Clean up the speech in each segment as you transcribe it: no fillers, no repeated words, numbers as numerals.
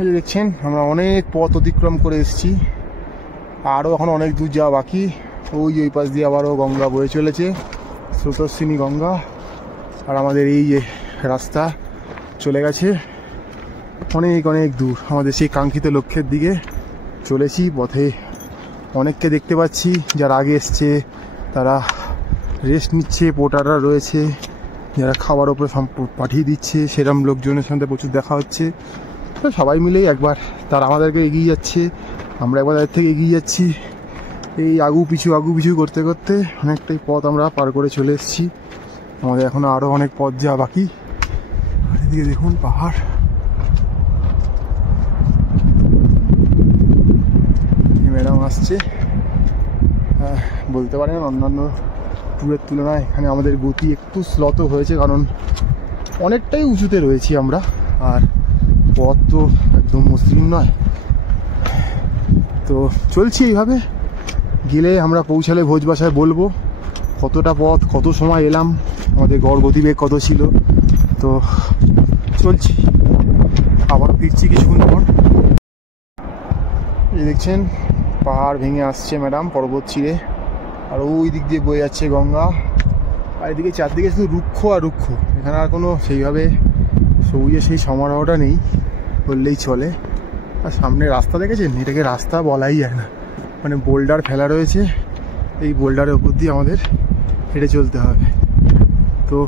এই যে দেখছেন আমরা অনেক পথ অতিক্রম করে এসেছি, আরও এখন অনেক দূর যাওয়া বাকি। ওই পাশ দিয়ে আবারও গঙ্গা বয়ে চলেছে, স্রোতস্বিনী গঙ্গা। আর আমাদের এই যে রাস্তা চলে গেছে অনেক অনেক দূর, আমাদের সেই কাঙ্ক্ষিত লক্ষ্যের দিকে চলেছি। পথে অনেককে দেখতে পাচ্ছি, যারা আগে এসছে তারা রেস্ট নিচ্ছে, পোর্টাররা রয়েছে যারা খাবার ওপরে পাঠিয়ে দিচ্ছে, সেরকম লোকজনের সাথে প্রচুর দেখা হচ্ছে। তো সবাই মিলেই একবার তারা আমাদেরকে এগিয়ে যাচ্ছে, আমরা একবার তাদের থেকে এগিয়ে যাচ্ছি। এই আগু পিছু করতে করতে অনেকটাই পথ আমরা পার করে চলে এসেছি। আমাদের এখনো আরও অনেক পথ যাওয়া বাকি। আর এদিকে দেখুন পাহাড়, ম্যাডাম আসছে। বলতে পারেন অন্যান্য ট্যুরের তুলনায় এখানে আমাদের গতি একটু স্লত হয়েছে, কারণ অনেকটাই উঁচুতে রয়েছি আমরা, আর পথ তো একদম মসৃণ নয়। তো চলছি এইভাবে, গেলে আমরা পৌঁছালে ভোজবাসায় বলবো কতটা পথ, কত সময় এলাম, আমাদের গড় গতিবেগ কত ছিল। তো চলছি, আবার ফিরছি কিছুক্ষণ পর। এই দেখছেন পাহাড় ভেঙে আসছে ম্যাডাম পর্বত চিরে, আর ওই দিক দিয়ে বয়ে যাচ্ছে গঙ্গা। আর এদিকে চারদিকে শুধু রুক্ষ আর রুক্ষ, এখানে আর কোনো সেইভাবে সবুজের সেই সমারোহটা নেই বললেই চলে। আর সামনে রাস্তা দেখেছেন, এটাকে রাস্তা বলাই যায় না, মানে বোল্ডার ফেলা রয়েছে, এই বোল্ডারের উপর দিয়ে আমাদের হেঁটে চলতে হবে। তো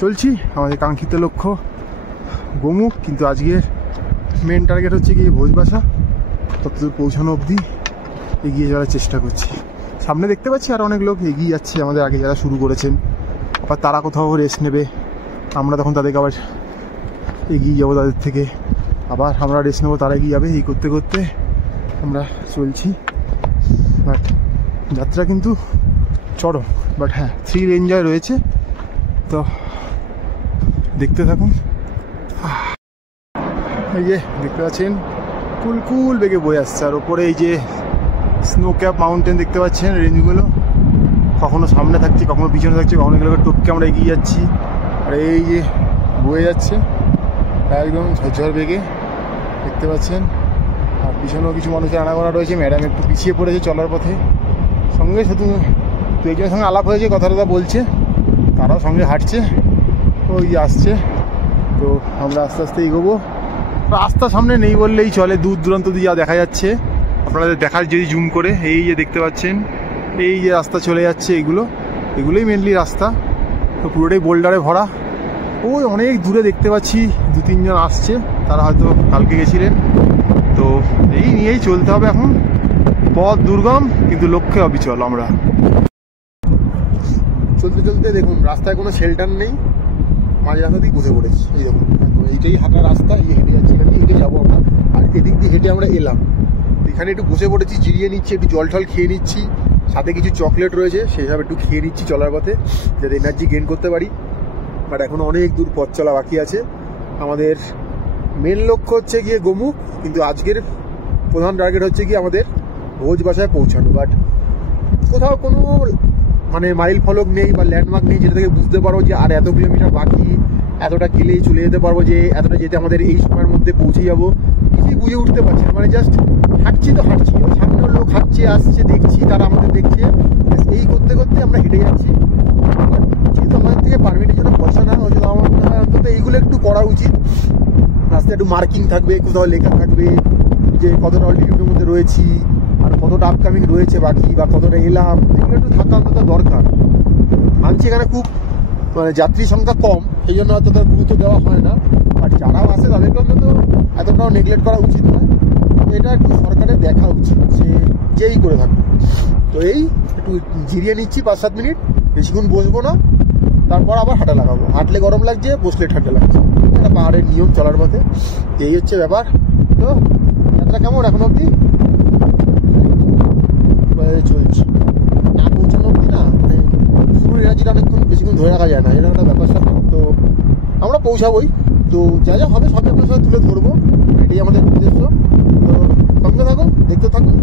চলছি আমাদের কাঙ্ক্ষিত লক্ষ্য গোমুখ, কিন্তু আজকের মেন টার্গেট হচ্ছে কি ভোজবাসা। ততদূর পৌঁছানো অবধি এগিয়ে যাওয়ার চেষ্টা করছি। সামনে দেখতে পাচ্ছি আর অনেক লোক এগিয়ে যাচ্ছে আমাদের আগে, যারা শুরু করেছেন। আবার তারা কোথাও রেস্ট নেবে, আমরা তখন তাদেরকে আবার এগিয়ে যাবো তাদের থেকে, আবার আমরা রেস্ট নেবো, তারা এগিয়ে যাবে। এই করতে করতে আমরা চলছি। বাট যাত্রা কিন্তু চরম, বাট হ্যাঁ থ্রিল এনজয় রয়েছে। তো দেখতে থাকুন। এই যে দেখতে পাচ্ছেন কুল বেগে বয়ে আসছে, আর ওপরে এই যে স্নো ক্যাপ মাউন্টেন দেখতে পাচ্ছেন, রেঞ্জগুলো কখনো সামনে থাকছে, কখনো পিছনে থাকছে, কখনো এগুলোকে টপকে আমরা এগিয়ে যাচ্ছি। আর এই যে বয়ে যাচ্ছে একদম ঝরঝর বেগে দেখতে পাচ্ছেন। আর পিছনেও কিছু মানুষের আনাগোনা রয়েছে, ম্যাডাম একটু পিছিয়ে পড়েছে চলার পথে। সঙ্গে শুধু দু একজনের সঙ্গে আলাপ হয়েছে, কথা বলছে, তারাও সঙ্গে হাঁটছে, ওই আসছে। তো আমরা আস্তে আস্তে এগোবো। রাস্তা সামনে নেই বললেই চলে, দূর দূরান্ত দিয়ে যা দেখা যাচ্ছে আপনাদের দেখার যদি জুম করে, এই যে দেখতে পাচ্ছেন এই যে রাস্তা চলে যাচ্ছে, এগুলোই মেনলি রাস্তা। তো পুরোটাই বোল্ডারে ভরা। ওই অনেক দূরে দেখতে পাচ্ছি 2-3 জন আসছে, তারা হয়তো কালকে গেছিলেন। তো এই নিয়েই চলতে হবে এখন। পথ দুর্গম কিন্তু লক্ষ্যে অবিচল। আমরা চলতে চলতে দেখুন রাস্তায় কোনো শেল্টার নেই, মাঝে রাস্তা দিয়ে বসে পড়েছি। এই দেখুন এইটাই হাঁটার রাস্তা, এই হেঁটে যাচ্ছি, এখানে হেঁটে যাবো আমরা। আর এদিক দিয়ে হেঁটে আমরা এলাম, এখানে একটু বসে পড়েছি, জিরিয়ে নিচ্ছি, একটু জল টল খেয়ে নিচ্ছি, সাথে কিছু চকলেট রয়েছে সেই হিসাবে একটু খেয়ে নিচ্ছি চলার পথে, যাতে এনার্জি গেইন করতে পারি। বাট এখন অনেক দূর পথ চলা বাকি আছে। আমাদের মেন লক্ষ্য হচ্ছে গিয়ে গোমুখ, কিন্তু আজকের প্রধান টার্গেট হচ্ছে গিয়ে আমাদের ভোজবাসায় পৌঁছানো। বাট কোথাও কোনো মানে মাইল ফলক নেই বা ল্যান্ডমার্ক নেই যেটা থেকে বুঝতে পারবো যে আর এত কিলোমিটার বাকি, এতটা গেলেই চলে যেতে পারবো, যে এতটা যেতে আমাদের এই সময়ের মধ্যে পৌঁছে যাবো, কিছুই বুঝে উঠতে পারছি না। মানে জাস্ট হাঁটছি তো হাঁটছি, সামনের লোক হাঁটছে আসছে দেখছি, তারা আমাদের দেখছে, এই করতে করতে আমরা হেঁটে যাচ্ছি। যেহেতু আমাদের থেকে পারমিটের জন্য পয়সা নেওয়া হচ্ছে, আমার মনে হয় অন্তত এইগুলো একটু করা উচিত। রাস্তায় একটু মার্কিং থাকবে, কোথাও লেখা থাকবে যে কতটা অল্টিটিউডের মধ্যে রয়েছি, আর কতটা আপকামিং রয়েছে বাকি, বা কতটা এলাম, এগুলো একটু থাকা অন্তত দরকার। মানছি এখানে খুব মানে যাত্রী সংখ্যা কম, সেই জন্য অতটা গুরুত্ব দেওয়া হয় না। আর যারাও আসে তাদেরকে অন্তত এতটাও নেগলেক্ট করা উচিত নয়। এটা একটু সরকারের দেখা উচিত, সে যেই করে থাকুক। তো এই একটু জিরিয়ে নিচ্ছি 5-7 মিনিট, বেশিক্ষণ বসবো না, তারপর আবার হাঁটা লাগাবো। হাঁটলে গরম লাগছে, বসলে ঠান্ডা লাগছে, এটা পাহাড়ের নিয়ম চলার পথে, এই হচ্ছে ব্যাপার। তো যাত্রা কেমন এখন অবধি চলছে, না পৌঁছানো অবধি না, মানে শুরুর এনার্জিটা অনেকক্ষণ বেশিক্ষণ ধরে রাখা যায় না, এটা একটা ব্যাপার স্যাপার। তো আমরা পৌঁছাবোই, তো যা যা হবে সবই আপনার সাথে তুলে ধরবো, এটাই আমাদের উদ্দেশ্য। তো সঙ্গে থাকুন, দেখতে থাকুন।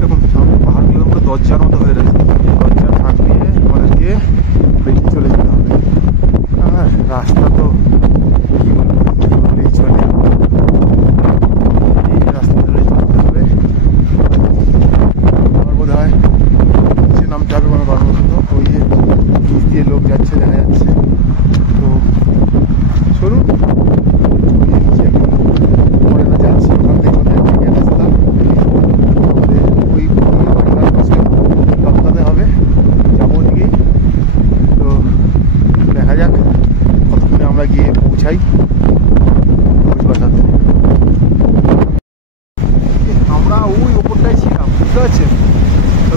দেখুন সামনে পাহাড়গুলোর মধ্যে দরজার মতো হয়ে রয়েছে, দরজার ফাঁক দিয়ে আমাদেরকে বেরিয়ে চলে যেতে হবে। আর রাস্তা তো কি বলবো, পৌঁছাই ভোজবাসাতে। আমরা ওই ওপরটাই ছিলাম, বুঝতে পারছেন?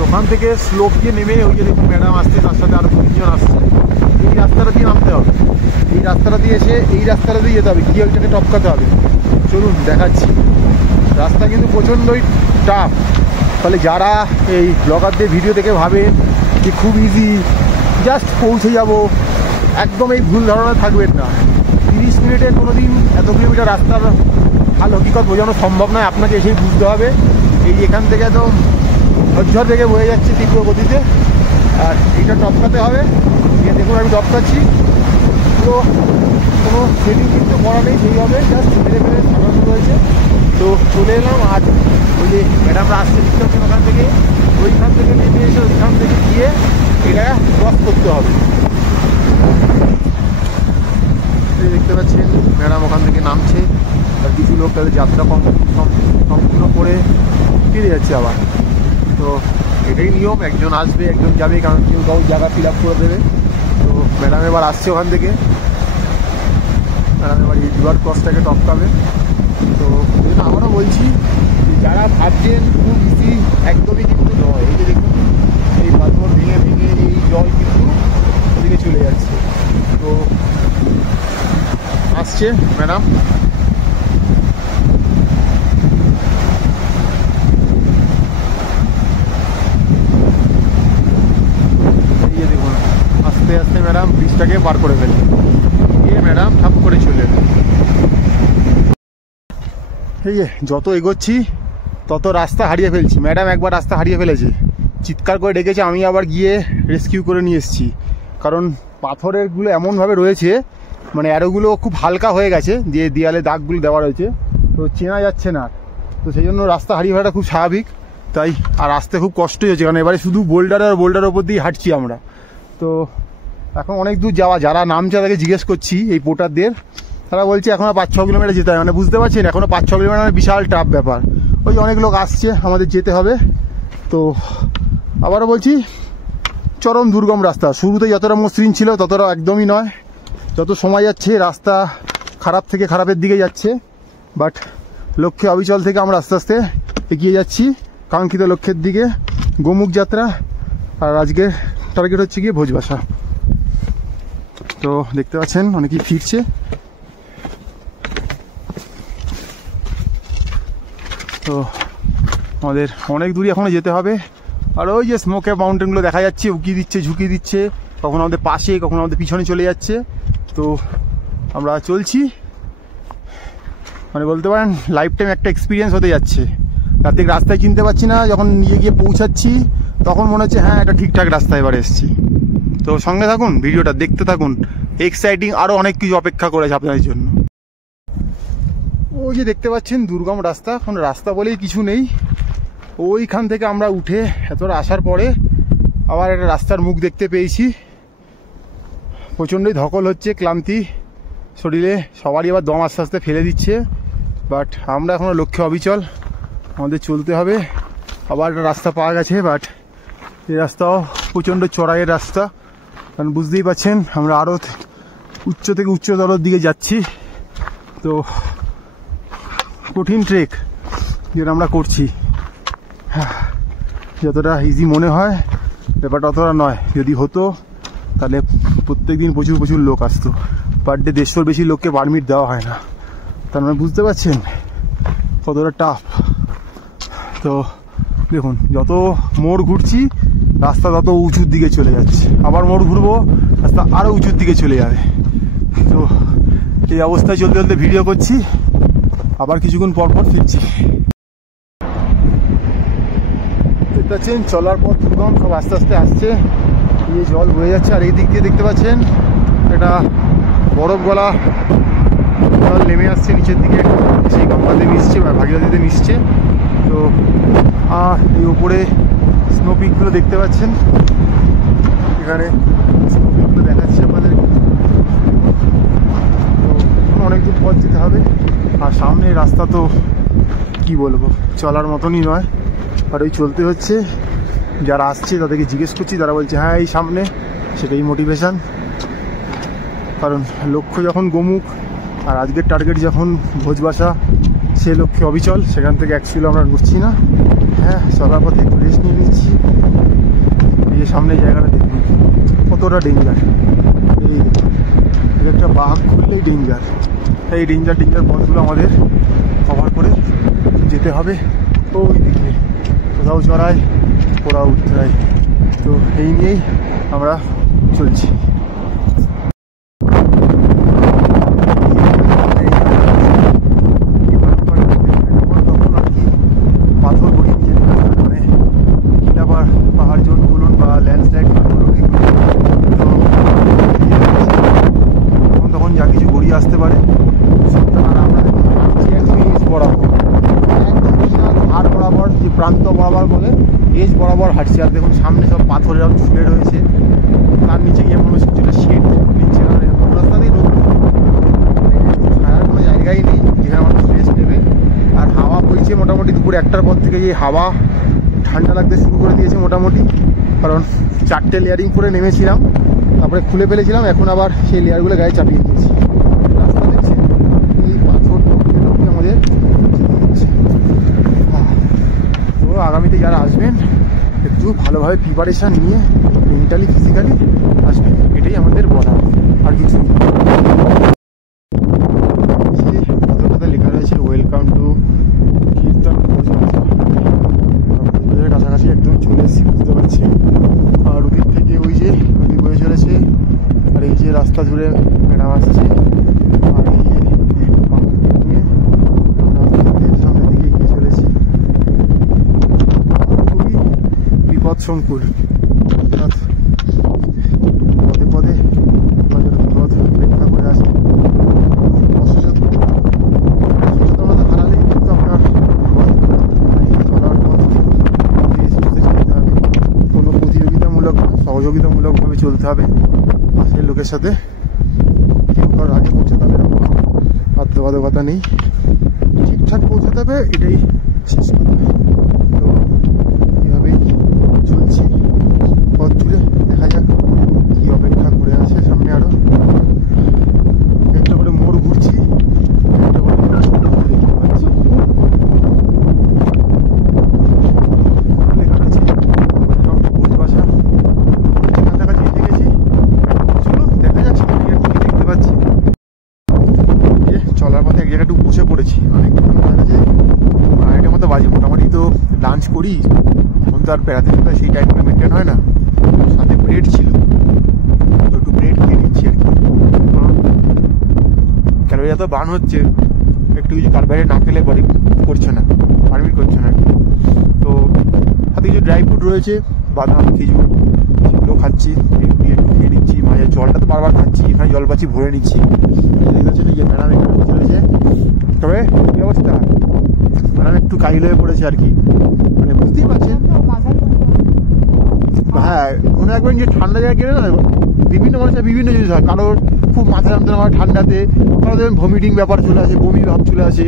ওখান থেকে স্লোপ দিয়ে নেমে ওই যে দেখুন ম্যাডাম আসছে, তার সাথে আরো 2-3 জন আসছে। এই রাস্তাটা দিয়ে নামতে হবে, এই রাস্তাটা দিয়ে এসে এই রাস্তাটা দিয়ে যেতে হবে, গিয়ে ওইটাকে টপকাতে হবে। চলুন দেখাচ্ছি। রাস্তা কিন্তু প্রচণ্ডই টাফ। ফলে যারা এই ব্লগারদের ভিডিও দেখে ভাবেন যে খুব ইজি, জাস্ট পৌঁছে যাব, একদম এই ভুল ধারণা থাকবেন না। 30 মিনিটে কোনো দিন এত কিলোমিটার রাস্তার হাল হকিকত বোঝানো সম্ভব নয়, আপনাকে এসেই বুঝতে হবে। এই এখান থেকে একদম ঝরঝর থেকে বয়ে যাচ্ছে তীব্র গতিতে, আর এইটা টপকাতে হবে। দেখুন আমি টপকাচ্ছি, পুরো কোনো সেটিং কিন্তু করা নেই, সেইভাবে জাস্ট মেরে মেরে সাজানো রয়েছে। তো চলে এলাম, আর ওই যে ম্যাডামরা আসছে দেখতে পাচ্ছেন ওখান থেকে, ওইখান থেকে নেমে এসে ওইখান থেকে গিয়ে এটা ক্রস করতে হবে। দেখতে পাচ্ছেন ম্যাডাম ওখান থেকে নামছে, আর কিছু লোক তাদের যাত্রা সম্পূর্ণ করে ফিরে যাচ্ছে আবার। তো এটাই নিয়ম, একজন আসবে একজন যাবে, কারণ কেউ কাউ জায়গা ফিল আপ করে দেবে। তো ম্যাডাম এবার আসছে ওখান থেকে, ম্যাডাম এবার এই রিভার ক্রসটাকে টপকাবে। তো আমারও বলছি যে যারা ভাবছেন খুব ইজি, একদমই কিন্তু নয়। এই যে দেখুন এই পাথর ভেঙে ভেঙে এই জল কিন্তু ওদিকে চলে যাচ্ছে। তো আসছে ম্যাডাম, এই দেখুন আস্তে আস্তে ম্যাডাম ব্রিজটাকে পার করে ফেলে, গিয়ে ম্যাডাম ঠাপ করে চলে। এই যে যত এগোচ্ছি তত রাস্তা হারিয়ে ফেলছি। ম্যাডাম একবার রাস্তা হারিয়ে ফেলেছে, চিৎকার করে ডেকেছে, আমি আবার গিয়ে রেস্কিউ করে নিয়ে এসেছি। কারণ পাথরেরগুলো এমনভাবে রয়েছে, মানে অ্যারোগুলো খুব হালকা হয়ে গেছে, দিয়ে দেয়ালে দাগগুলো দেওয়া রয়েছে, তো চেনা যাচ্ছে না। তো সেই জন্য রাস্তা হারিয়ে ফেলাটা খুব স্বাভাবিক। তাই আর আসতে খুব কষ্টই হচ্ছে, কারণ এবারে শুধু বোল্ডার আর বোল্ডারের ওপর দিয়ে হাঁটছি আমরা। তো এখন অনেক দূর যাওয়া, যারা নামছে তাদেরকে জিজ্ঞেস করছি এই পোর্টারদের, তারা বলছে এখনও 5-6 কিলোমিটার যেতে হয়। মানে বুঝতে পারছেন এখনও 5-6 কিলোমিটার মানে বিশাল টাফ ব্যাপার। ওই অনেক লোক আসছে, আমাদের যেতে হবে। তো আবারও বলছি চরম দুর্গম রাস্তা, শুরুতে যতটা মসৃণ ছিল ততটা একদমই নয়। যত সময় যাচ্ছে রাস্তা খারাপ থেকে খারাপের দিকে যাচ্ছে, বাট লক্ষ্যে অবিচল থেকে আমরা আস্তে আস্তে এগিয়ে যাচ্ছি কাঙ্ক্ষিত লক্ষ্যের দিকে, গোমুখ যাত্রা। আর আজকে টার্গেট হচ্ছে গিয়ে ভোজবাসা। তো দেখতে পাচ্ছেন অনেকেই ফিরছে। তো আমাদের অনেক দূরই এখনো যেতে হবে। আর ওই যে স্মোকে মাউন্টেনগুলো দেখা যাচ্ছে, উকি দিচ্ছে ঝুঁকি দিচ্ছে, কখনো আমাদের পাশে কখনো আমাদের পিছনে চলে যাচ্ছে। তো আমরা চলছি, মানে বলতে পারেন লাইফ টাইম একটা এক্সপিরিয়েন্স হতে যাচ্ছে। রাতে রাস্তায় চিনতে পারছি না, যখন নিয়ে গিয়ে পৌঁছাচ্ছি তখন মনে হচ্ছে হ্যাঁ এটা ঠিকঠাক রাস্তায় এবার এসেছি। তো সঙ্গে থাকুন, ভিডিওটা দেখতে থাকুন, এক্সাইটিং আরও অনেক কিছু অপেক্ষা করেছে আপনাদের জন্য। ওই যে দেখতে পাচ্ছেন দুর্গম রাস্তা, কোনো রাস্তা বলেই কিছু নেই। ওইখান থেকে আমরা উঠে এতটা আসার পরে আবার একটা রাস্তার মুখ দেখতে পেয়েছি। প্রচণ্ডই ধকল হচ্ছে, ক্লান্তি শরীরে, সবারই আবার দম আস্তে আস্তে ফেলে দিচ্ছে। বাট আমরা এখনও লক্ষ্যে অবিচল, আমাদের চলতে হবে। আবার একটা রাস্তা পাওয়া গেছে, বাট এই রাস্তাও প্রচণ্ড চড়াইয়ের রাস্তা, কারণ বুঝতেই পারছেন আমরা আরও উচ্চ থেকে উচ্চতর দিকে যাচ্ছি। তো কঠিন ট্রেক যেটা আমরা করছি, যতটা ইজি মনে হয় ব্যাপারটা অতটা নয়। যদি হতো তাহলে প্রত্যেক দিন প্রচুর প্রচুর লোক আসতো, পার ডে 150-র বেশি লোককে পারমিট দেওয়া হয় না। তার মানে বুঝতে পারছেন কতটা টাফ। তো দেখুন যত মোড় ঘুরছি রাস্তা তত উঁচুর দিকে চলে যাচ্ছে, আবার মোড় ঘুরবো রাস্তা আরও উঁচুর দিকে চলে যাবে। তো এই অবস্থায় চলতে চলতে ভিডিও করছি, আবার কিছুক্ষণ পর পর ফিরছি। দেখতে পাচ্ছেন চলার পর দুর্গম, সব আস্তে আস্তে আসছে, এই জল বয়ে যাচ্ছে। আর এই দিক দিয়ে দেখতে পাচ্ছেন একটা বরফ গলা জল নেমে আসছে নিচের দিকে, সেই গঙ্গাতে মিশছে বা ভাগীরথীতে মিশছে। তো আর এই উপরে স্নো পিকগুলো দেখতে পাচ্ছেন, এখানে স্নো পিকগুলো দেখাচ্ছে আপনাদের। তো অনেক দূর পথ যেতে হবে, আর সামনে রাস্তা তো কি বলবো চলার মতনই নয়, আর ওই চলতে হচ্ছে। যারা আসছে তাদেরকে জিজ্ঞেস করছি, তারা বলছে হ্যাঁ এই সামনে, সেটাই মোটিভেশান। কারণ লক্ষ্য যখন গোমুখ, আর আজকের টার্গেট যখন ভোজবাসা সে লক্ষ্যে অবিচল, সেখান থেকে অ্যাকচুয়ালি আমরা উঠছি না। হ্যাঁ, চলার পথে একটু রেস্ট নিয়ে নিচ্ছি। এই যে সামনে জায়গাটা দেখুন কতটা ডেঞ্জার, এই একটা বাঘ খুললেই ডেঞ্জার। এই ডেঞ্জার পথগুলো আমাদের কভার করে যেতে হবে। ওই দিকে কোথাও চড়ায়, কোথাও উঠতে। তো এই নিয়েই আমরা চলছি। আসতে পারে হাট বরাবর, যে প্রান্ত বরাবর বলে এজ বরাবর হাঁটছি। আর দেখুন সামনে সব পাথরের ঝুলে রয়েছে, তার নিচে গিয়ে মনে হচ্ছে কিছুটা শেড নিচ্ছে। রাস্তা দিয়ে রোদ, ছায়ার কোনো জায়গাই নেই যেখানে আমার রেস্ট নেবে। আর হাওয়া বইছে মোটামুটি দুপুর 1টার পর থেকে। এই হাওয়া ঠান্ডা লাগতে শুরু করে দিয়েছে মোটামুটি, কারণ 4টে লেয়ারিং করে নেমেছিলাম, তারপরে খুলে ফেলেছিলাম, এখন আবার সেই লেয়ারগুলো গায়ে চাপিয়ে দিয়েছি। রাস্তা দেখছি এই পাথর আমাদের। তো আগামীতে যারা আসবেন একটু ভালোভাবে প্রিপারেশান নিয়ে মেন্টালি ফিজিক্যালি আসবেন, এটাই আমাদের বলা, আর কিছু। কথা লেখা রয়েছে ওয়েলকাম টু কীর্তন ভোজবাসার কাছাকাছি একদম চলে এসেছি বুঝতে পারছি। আর ওদিক থেকে ওই যে নদী বয়ে চলেছে, আর এই যে রাস্তা জুড়ে ম্যাডাম আসছে। আর এই যে নিয়ে সামনের দিকে এগিয়ে চলেছি। খুবই বিপদ সংকুল, পদে পদে পথ অপেক্ষা করে আছে। সচেতনতা হারালেই কিন্তু আপনার চলার পথ সুস্থে চলতে হবে। কোনো প্রতিযোগিতামূলক সহযোগিতামূলকভাবে চলতে হবে পাশের লোকের সাথে। কেউ কারোর আগে পৌঁছাতে হবে, কোনো বাধ্যবাধকতা নেই, ঠিকঠাক পৌঁছাতে হবে, এটাই শেষ কথা। তো এভাবেই চলছি পথ জুড়ে, দেখা যাক কি অপেক্ষা করে আছে সামনে। আরো একটা করে মোড় ঘুরছি, একটা করে দেখতে পাচ্ছি ভোজবাসা কাছাকাছি এসে গেছি। চলুন দেখা যাচ্ছে দেখতে পাচ্ছি। চলার পথে এক জায়গায় একটু বসে পড়েছি, অনেক আছে 2:30 মতো বাজে মোটামুটি। তো লাঞ্চ করি এখন, তো আর বেড়াতে যেতে সেই টাইমটা মেনটেন হয় না। সাথে ব্রেড ছিল, তো একটু ব্রেড খেয়ে নিচ্ছি আর কি। ক্যালোরি এত বার্ন হচ্ছে, একটু কিছু কার্বোহাইড্রেট না খেলে বডি করছে না, পারমিট করছে না আর কি। তো হাতে কিছু ড্রাই ফ্রুট রয়েছে, বাদাম, খেজুর, সেগুলো খাচ্ছি, একটু খেয়ে নিচ্ছি। মাঝে জলটা তো বারবার খাচ্ছি, এখানে জল পাচ্ছি ভরে নিচ্ছি। ম্যাডাম এখানে বসে রয়েছে। তবে কি অবস্থা, ম্যাডাম একটু কাহিল হয়ে পড়েছে আর কি, মানে বুঝতেই পারছেন। হ্যাঁ, মনে রাখবেন যে ঠান্ডা জায়গায় গেলে না বিভিন্ন মানুষের বিভিন্ন জিনিস হয়। কারোর খুব মাথা যন্ত্রণা হয় ঠান্ডাতে, কারো দেখবেন ভমিটিং ব্যাপার চলে আসে, বমি ভাব চলে আসে,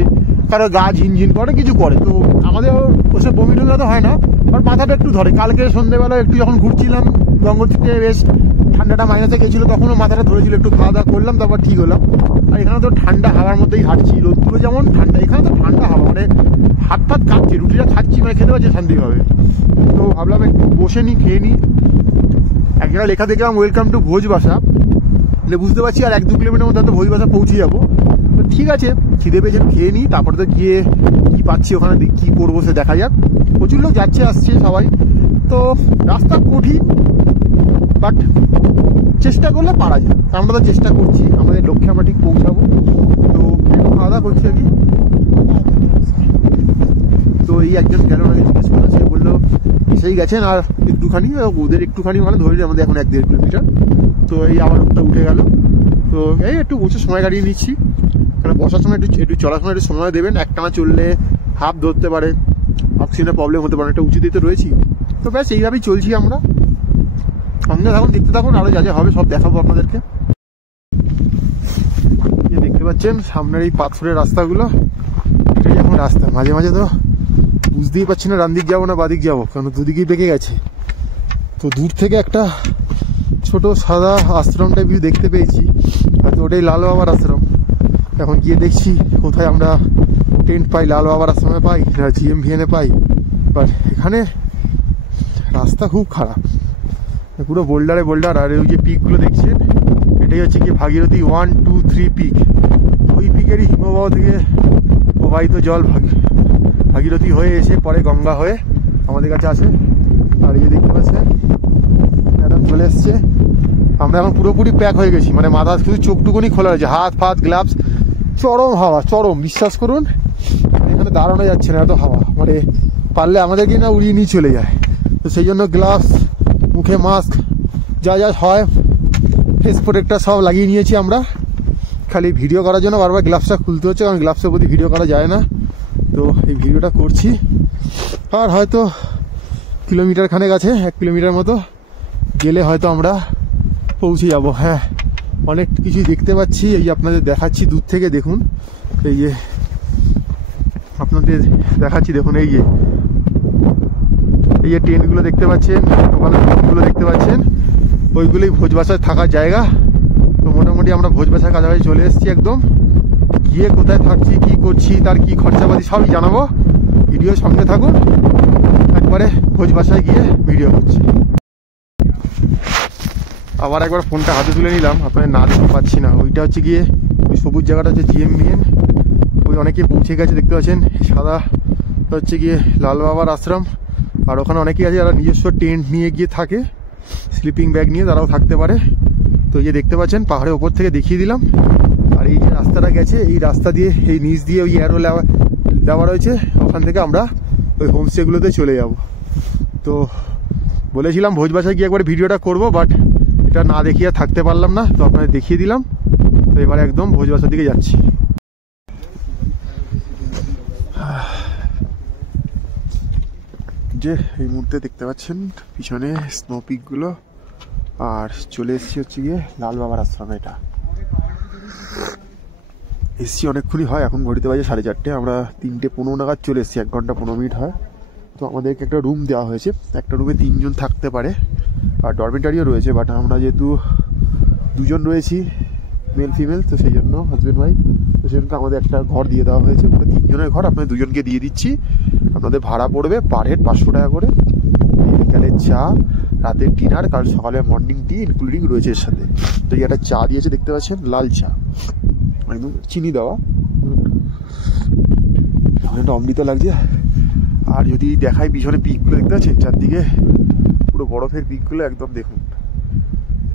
কারো গা ঝিনঝিন করে, কিছু করে। তো আমাদের ওসব বমি টুমি তো হয় না, বাট মাথাটা একটু ধরে। কালকে সন্ধ্যেবেলা একটু যখন ঘুরছিলাম গঙ্গোত্রীতে, বেশ ঠান্ডাটা মাইনাসে গেছিলো, তখনও মাথাটা ধরেছিল, একটু খাওয়া দাওয়া করলাম, তারপর ঠিক হলাম। আর এখানে তো ঠান্ডা হাওয়ার মধ্যেই হাঁটছি, রোদগুলো যেমন ঠান্ডা, এখানে তো ঠান্ডা হাওয়া, মানে হাত ফাত কাটছি, রুটিটা খাচ্ছি, মানে খেতে পারছি শান্তিভাবে। তো ভাবলাম একটু বসে নিই, খেয়ে নিই। এক জায়গায় লেখা দেখলাম ওয়েলকাম টু ভোজবাসা, মানে বুঝতে পারছি আর 1-2 কিলোমিটার মধ্যে তো ভোজবাসা পৌঁছে যাবো। তো ঠিক আছে, খিদে পেয়েছে খেয়ে নিই, তারপরে তো গিয়ে কী পাচ্ছি ওখানে কী করবো সে দেখা যাক। প্রচুর লোক যাচ্ছে আসছে সবাই, তো রাস্তা কঠিন, বাট চেষ্টা করলে পারা যায়। আমরা তো চেষ্টা করছি, আমাদের লক্ষ্যে আমরা ঠিক পৌঁছাবো। তো খাওয়া দাওয়া করছি আর কি। তো এই একজন গেল, ওনাকে জিজ্ঞেস করলাম, সে বললো এসেই গেছেন, আর একটুখানি, ওদের একটুখানি মানে ধরে আমাদের এখন 1-1.5 কিলোমিটার। তো এই আবার ওটা উঠে গেল। তো এই একটু বসে সময় কাটিয়ে নিচ্ছি, কারণ বসার সময় একটু চলার সময় একটু সময় দেবেন। একটানা চললে হাফ ধরতে পারে, অক্সিজেনের প্রবলেম হতে পারে, একটা উঁচু দিতে রয়েছি। তো ব্যাস এইভাবেই চলছি আমরা। সঙ্গে থাকুন, দেখতে থাকুন, আরও যা যা হবে সব দেখাবো আপনাদেরকে। দেখতে পাচ্ছেন সামনের এই পাথরের রাস্তাগুলো, এটাই এখন রাস্তা। মাঝে মাঝে তো বুঝতেই পারছি না ডান দিক যাবো না বাদিক যাবো, কারণ দুদিকেই বেঁকে গেছে। তো দূর থেকে একটা ছোট সাদা আশ্রম টাইপ দেখতে পেয়েছি, হয়তো ওটাই লাল বাবার আশ্রম। এখন গিয়ে দেখছি কোথায় আমরা টেন্ট পাই, লাল বাবার আশ্রমে পাই না GMVN-এ পাই। বাট এখানে রাস্তা খুব খারাপ, পুরো বোল্ডারে বোল্ডার। আর ওই যে পিকগুলো দেখছেন এটাই হচ্ছে কি ভাগীরথী 1, 2, 3 পিক। ওই পিকেরই হিমবাহ থেকে প্রবাহিত জল ভাগীরথী হয়ে এসে পরে গঙ্গা হয়ে আমাদের কাছে আসে। আর এই দেখতে পাচ্ছেন ম্যাডাম চলে এসছে। আমরা এখন পুরোপুরি প্যাক হয়ে গেছি, মানে মাথা শুধু চোখটুকুনি খোলা রয়েছে, হাত ফাত গ্লাভস। চরম হাওয়া, চরম, বিশ্বাস করুন এখানে দাঁড়ানো যাচ্ছে না, এত হাওয়া। মানে পারলে আমাদেরকে না উড়িয়ে নিয়ে চলে যায়। তো সেই জন্য গ্লাভস, মুখে মাস্ক, যা যা হয়, ফেস প্রোটেক্টর সব লাগিয়ে নিয়েছি আমরা। খালি ভিডিও করার জন্য বারবার গ্লাভসটা খুলতে হচ্ছে, কারণ গ্লাভসের প্রতি ভিডিও করা যায় না। তো এই ভিডিওটা করছি। আর হয়তো কিলোমিটার খানেক আছে, 1 কিলোমিটার মতো গেলে হয়তো আমরা পৌঁছে যাব। হ্যাঁ, অনেক কিছুই দেখতে পাচ্ছি, এই আপনাদের দেখাচ্ছি দূর থেকে। দেখুন এই যে আপনাদের দেখাচ্ছি, দেখুন এই যে ট্রেনগুলো দেখতে পাচ্ছেন, ওখানে ট্রেনগুলো দেখতে পাচ্ছেন, ওইগুলোই ভোজবাসায় থাকার জায়গা। তো মোটামুটি আমরা ভোজবাসার কাছাকাছি চলে এসেছি একদম। গিয়ে কোথায় থাকছি, কি করছি, তার কি খরচাপাতি সবই জানাবো। ভিডিওর সঙ্গে থাকুন, একবারে ভোজবাসায় গিয়ে ভিডিও করছি। আবার একবার ফোনটা হাতে তুলে নিলাম, আপনাদের না দেখতে পাচ্ছি না। ওইটা হচ্ছে গিয়ে ওই সবুজ জায়গাটা হচ্ছে GMVN। ওই অনেকে পৌঁছে গেছে দেখতে পাচ্ছেন, সাদা হচ্ছে গিয়ে লাল বাবার আশ্রম। আর ওখানে অনেকেই আছে যারা নিজস্ব টেন্ট নিয়ে গিয়ে থাকে, স্লিপিং ব্যাগ নিয়ে তারাও থাকতে পারে। তো এই যে দেখতে পাচ্ছেন পাহাড়ের ওপর থেকে দেখিয়ে দিলাম। আর এই যে রাস্তাটা গেছে, এই রাস্তা দিয়ে এই নিচ দিয়ে ওই অ্যারো দেওয়া রয়েছে, ওখান থেকে আমরা ওই হোমস্টেগুলোতে চলে যাব। তো বলেছিলাম ভোজবাসায় গিয়ে একবার ভিডিওটা করব, বাট এটা না দেখিয়ে থাকতে পারলাম না, তো আপনাদের দেখিয়ে দিলাম। তো এবার একদম ভোজবাসার দিকে যাচ্ছি। যে এই মুহূর্তে দেখতে পাচ্ছেন পিছনে স্নো পিকগুলো, আর চলে এসেছি হচ্ছে গিয়ে লাল বাবার আশ্রমে। এটা এসছি অনেকক্ষণই হয়, এখন ঘড়িতে বাজে 4:30। আমরা 3:15 নাগাদ চলে এসেছি, 1 ঘন্টা 15 মিনিট হয়। তো আমাদেরকে একটা রুম দেওয়া হয়েছে, একটা রুমে 3 জন থাকতে পারে, আর ডরমেটারিও রয়েছে। বাট আমরা যেহেতু 2 জন রয়েছি, মেল ফিমেল, তো সেই জন্য হাজব্যান্ড ওয়াইফ, তো সেই জন্য আমাদের একটা ঘর দিয়ে দেওয়া হয়েছে। মানে 3 জনের ঘর আপনাদের 2 জনকে দিয়ে দিচ্ছি। আপনাদের ভাড়া পড়বে পার হেড 500 টাকা করে। বিকালের চা, রাতের ডিনার, কাল সকালে মর্নিং টি ইনক্লুডিং রয়েছে এর সাথে। তো এই একটা চা দিয়েছে দেখতে পাচ্ছেন, লাল চা, একদম চিনি দেওয়া, একটা অমৃত লাগছে। আর যদি দেখাই পিছনে পিকগুলো দেখতে পাচ্ছেন, চারদিকে পুরো বরফের পিকগুলো একদম দেখুন।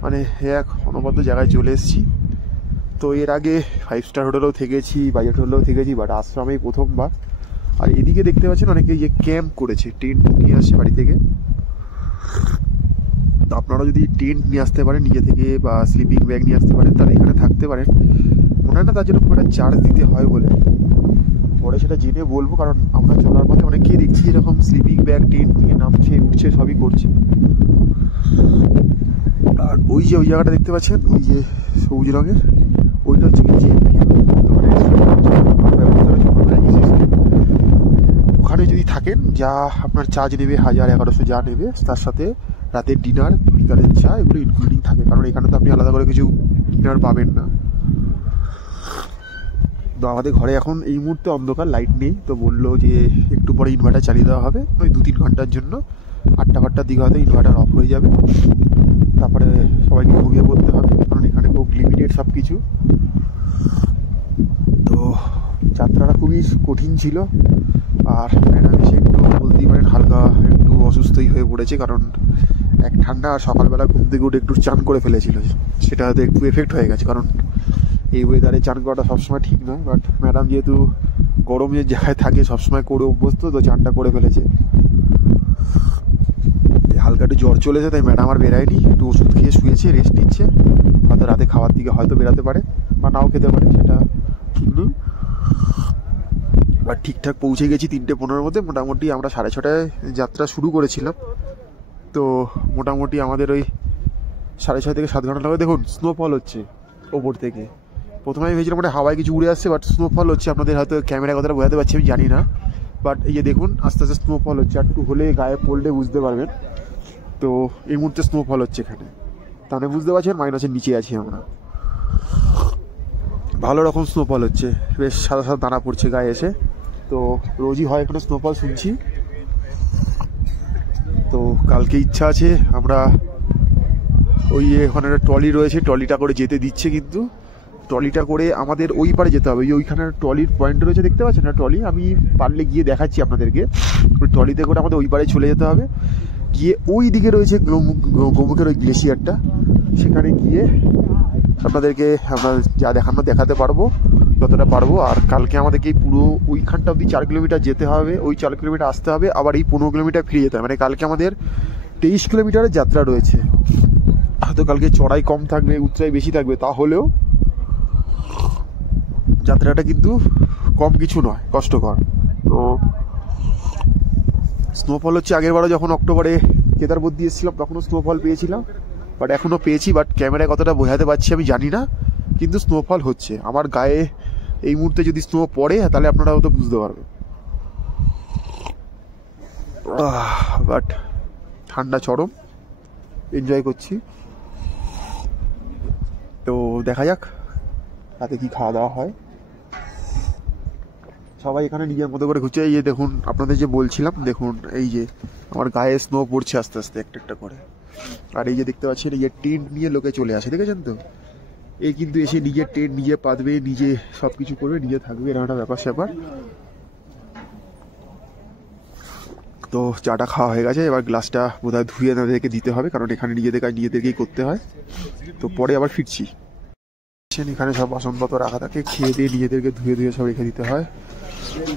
মানে এক অনবদ্য জায়গায় চলে এসেছি। তো এর আগে 5 স্টার হোটেলেও থেকেছি, বাজেট হোটেলেও থেকেছি, বাট আশ্রমেই প্রথমবার। আর এদিকে দেখতে পাচ্ছেন অনেকে যে ক্যাম্প করেছে, টেন্ট নিয়ে আসছে বাড়ি থেকে। তো আপনারা যদি টেন্ট নিয়ে আসতে পারেন নিজে থেকে, বা স্লিপিং ব্যাগ নিয়ে আসতে পারেন, তাহলে এখানে থাকতে পারেন। মনে হয় না তার জন্য খুব একটা চার্জ দিতে হয় বলে, পরে সেটা জেনে বলবো। কারণ আমরা চলার পথে অনেকেই দেখছি এরকম স্লিপিং ব্যাগ টেন্ট নিয়ে নামছে, উঠছে, সবই করছে। আর ওই যে ওই জায়গাটা দেখতে পাচ্ছেন, ওই যে সবুজ রঙের, ওইটা হচ্ছে ওখানে যদি থাকেন, যা আপনার চার্জ নেবে 1000-1100 যা নেবে, তার সাথে রাতের ডিনার, বিকালের চা, এগুলো ইনক্লুডিং থাকে। কারণ এখানে তো আপনি আলাদা করে কিছু ডিনার পাবেন না। তো আমাদের ঘরে এখন এই মুহূর্তে অন্ধকার, লাইট নেই। তো বললো যে একটু পরে ইনভার্টার চালিয়ে দেওয়া হবে, ওই 2-3 ঘন্টার জন্য। 8টার দিকে হয়তো ইনভার্টার অফ হয়ে যাবে, তারপরে সবাইকে ঘুমিয়ে পড়তে হবে, কারণ এখানে খুব লিমিটেড সব কিছু। তো যাত্রাটা খুবই কঠিন ছিল। আর ম্যাডাম এসে একটু বলতেই পারেন হালকা একটু অসুস্থই হয়ে পড়েছে, কারণ এক ঠান্ডা, আর সকালবেলা ঘুম থেকে উঠে একটু চান করে ফেলেছিল, সেটা হয়তো একটু এফেক্ট হয়ে গেছে। কারণ এই ওয়েদারে চান করাটা সবসময় ঠিক নয়, বাট ম্যাডাম যেহেতু গরমের জায়গায় থাকে, সবসময় করে অভ্যস্ত, তো চানটা করে ফেলেছে। হালকা একটু জ্বর চলেছে, তাই ম্যাডাম আর বেরায়নি, একটু ওষুধ খেয়ে শুয়েছে, রেস্ট নিচ্ছে। হয়তো রাতে খাওয়ার দিকে হয়তো বেরাতে পারে, বা নাও খেতে পারে, সেটা ঠিক নেই। বাট ঠিকঠাক পৌঁছে গেছি 3:15 মধ্যে। মোটামুটি আমরা 6:30টায় যাত্রা শুরু করেছিলাম। তো মোটামুটি আমাদের ওই 6:30 থেকে 7 ঘন্টা লাগে। দেখুন স্নোফল হচ্ছে ওপর থেকে। প্রথমে আমি ভেবেছিলাম মানে হাওয়ায় কিছু উড়ে আসছে, বাট স্নোফল হচ্ছে। আপনাদের হয়তো ক্যামেরা কথাটা বোঝাতে পারছি আমি জানি না, বাট এই যে দেখুন আস্তে আস্তে স্নোফল হচ্ছে। একটু হলে গায়ে পড়লে বুঝতে পারবেন। তো এই মুহূর্তে স্নোফল হচ্ছে এখানে, তাহলে বুঝতে পারছেন মাইনাসের নিচে আছি আমরা। ভালো রকম স্নোফল হচ্ছে, বেশ সাদা সাদা দানা পড়ছে গায়ে এসে। তো রোজই হয় এখানে স্নোফল শুনছি। তো কালকে ইচ্ছা আছে আমরা ওই ওখানে একটা ট্রলি রয়েছে, ট্রলিটা করে যেতে দিচ্ছে, কিন্তু ট্রলিটা করে আমাদের ওই পারে যেতে হবে। ওইখানে ট্রলির পয়েন্ট রয়েছে, দেখতে পাচ্ছেন না ট্রলি, আমি পারলে গিয়ে দেখাচ্ছি আপনাদেরকে। ওই ট্রলিতে করে আমাদের ওই পারে চলে যেতে হবে, গিয়ে ওই দিকে রয়েছে গোমুখের ওই গ্লেশিয়ারটা, সেখানে গিয়ে আপনাদেরকে আমরা যা দেখানো দেখাতে পারবো যতটা পারবো। আর কালকে আমাদেরকে পুরো ওইখানটা অবধি 4 কিলোমিটার যেতে হবে, ওই 4 কিলোমিটার আসতে হবে, আবার এই 15 কিলোমিটার ফিরে যেতে হবে। মানে কালকে আমাদের 23 কিলোমিটারের যাত্রা রয়েছে। হয়তো কালকে চড়াই কম থাকবে, উচ্চাই বেশি থাকবে, তাহলেও যাত্রাটা কিন্তু কম কিছু নয়, কষ্টকর। তো স্নোফল হচ্ছে, আগেরবারও যখন অক্টোবরে কেদারবদ্রী এসেছিলাম তখনও স্নোফল পেয়েছিলাম, বাট এখনও পেয়েছি, বাট ক্যামেরায় কতটা বোঝাতে পারছি আমি জানি না, কিন্তু স্নোফল হচ্ছে। আমার গায়ে এই মুহূর্তে যদি স্নো পড়ে তাহলে আপনারা হয়তো বুঝতে পারবেন। বাট ঠান্ডা চরম, এনজয় করছি। তো দেখা যাক রাতে কি খাওয়া দাওয়া হয়। সবাই এখানে নিজের মতো করে ঘুরছে। এই যে দেখুন, আপনাদের যে বলছিলাম, দেখুন এই যে আমার গায়ে স্নো পড়ছে আস্তে আস্তে একটা একটা করে। আর এই যে দেখতে পাচ্ছেন, এই যে টেন্ট নিয়ে লোকে চলে আসে, দেখেছেন তো? এই কিন্তু এসে নিজের টেন্ট নিজে পাতবে, নিজে সব কিছু করবে, নিজে থাকবে, এরকম একটা ব্যাপার স্যাপার। তো চাটা খাওয়া হয়ে গেছে, এবার গ্লাসটা বোধহয় ধুয়ে তাদেরকে দিতে হবে, কারণ এখানে নিজেদের কাজ নিজেদেরকেই করতে হয়। তো পরে আবার ফিরছি। এখানে সব বাসনপত্র রাখা থাকে, খেয়ে দিয়ে নিজেদেরকে ধুয়ে ধুয়ে সব রেখে দিতে হয়।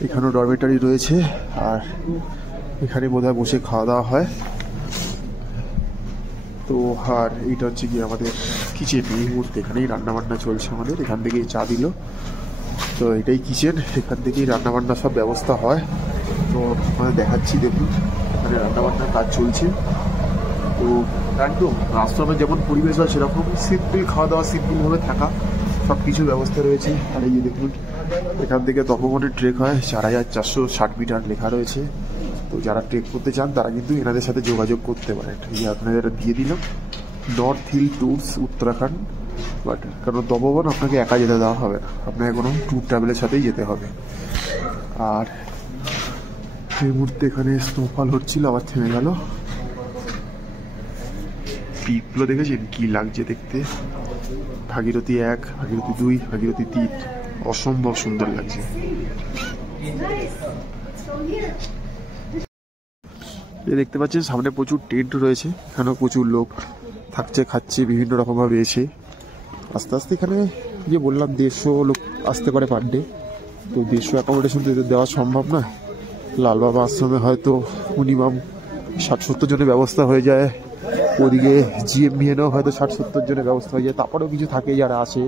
এখানেও ডরমেটারি রয়েছে, আর এখানে বোধহয় বসে খাওয়া দাওয়া হয়। তো আর এইটা হচ্ছে কি আমাদের কিচেন, এই মুহূর্তে এখানেই রান্নাবান্না চলছে আমাদের। এখান থেকেই চা দিল, তো এটাই কিচেন, এখান থেকেই রান্নাবান্না সব ব্যবস্থা হয়। তো আপনাদের দেখাচ্ছি, দেখুন এখানে রান্নাবান্নার কাজ চলছে। তো একদম আশ্রমের যেমন পরিবেশ হয় সেরকম সিম্পল খাওয়া দাওয়া, সিম্পলভাবে থাকা, সব কিছু ব্যবস্থা রয়েছে। আর এই যে দেখুন, এখান থেকে তপবনের ট্রেক হয় 4460 মিটার লেখা রয়েছে। তো যারা ট্রেক করতে চান তারা কিন্তু এনাদের সাথে যোগাযোগ করতে পারেন। এই আপনাদের দিয়ে দিলাম, North Hill tours Uttarakhand. But কারণ তপবন আপনাকে একা যেতে দেওয়া হবে না, আপনাকে কোনো ট্যুর ট্রাভেলের সাথেই যেতে হবে। আর এই মুহূর্তে এখানে স্নোফল হচ্ছিল, আবার থেমে গেল। পিকগুলো দেখেছেন কি লাগছে দেখতে? ভাগীরথী 1, ভাগীরথী 2, ভাগীরথী 3, অসম্ভব সুন্দর লাগছে। দেখতে পাচ্ছেন সামনে প্রচুর টেন্ট রয়েছে, এখানেও প্রচুর লোক থাকছে, খাচ্ছে, বিভিন্ন রকমভাবে এসে। আস্তে আস্তে এখানে যে বললাম 150 লোক আসতে পারে পার ডে। তো 150 অ্যাকোমোডেশন তো দেওয়া সম্ভব না। লালবাবা আশ্রমে হয়তো মিনিমাম 60-70 জনের ব্যবস্থা হয়ে যায়, ওদিকে জিএমবিএনও হয়তো 60-70 জনের ব্যবস্থা হয়ে যায়। তারপরেও কিছু থাকে যারা আসে,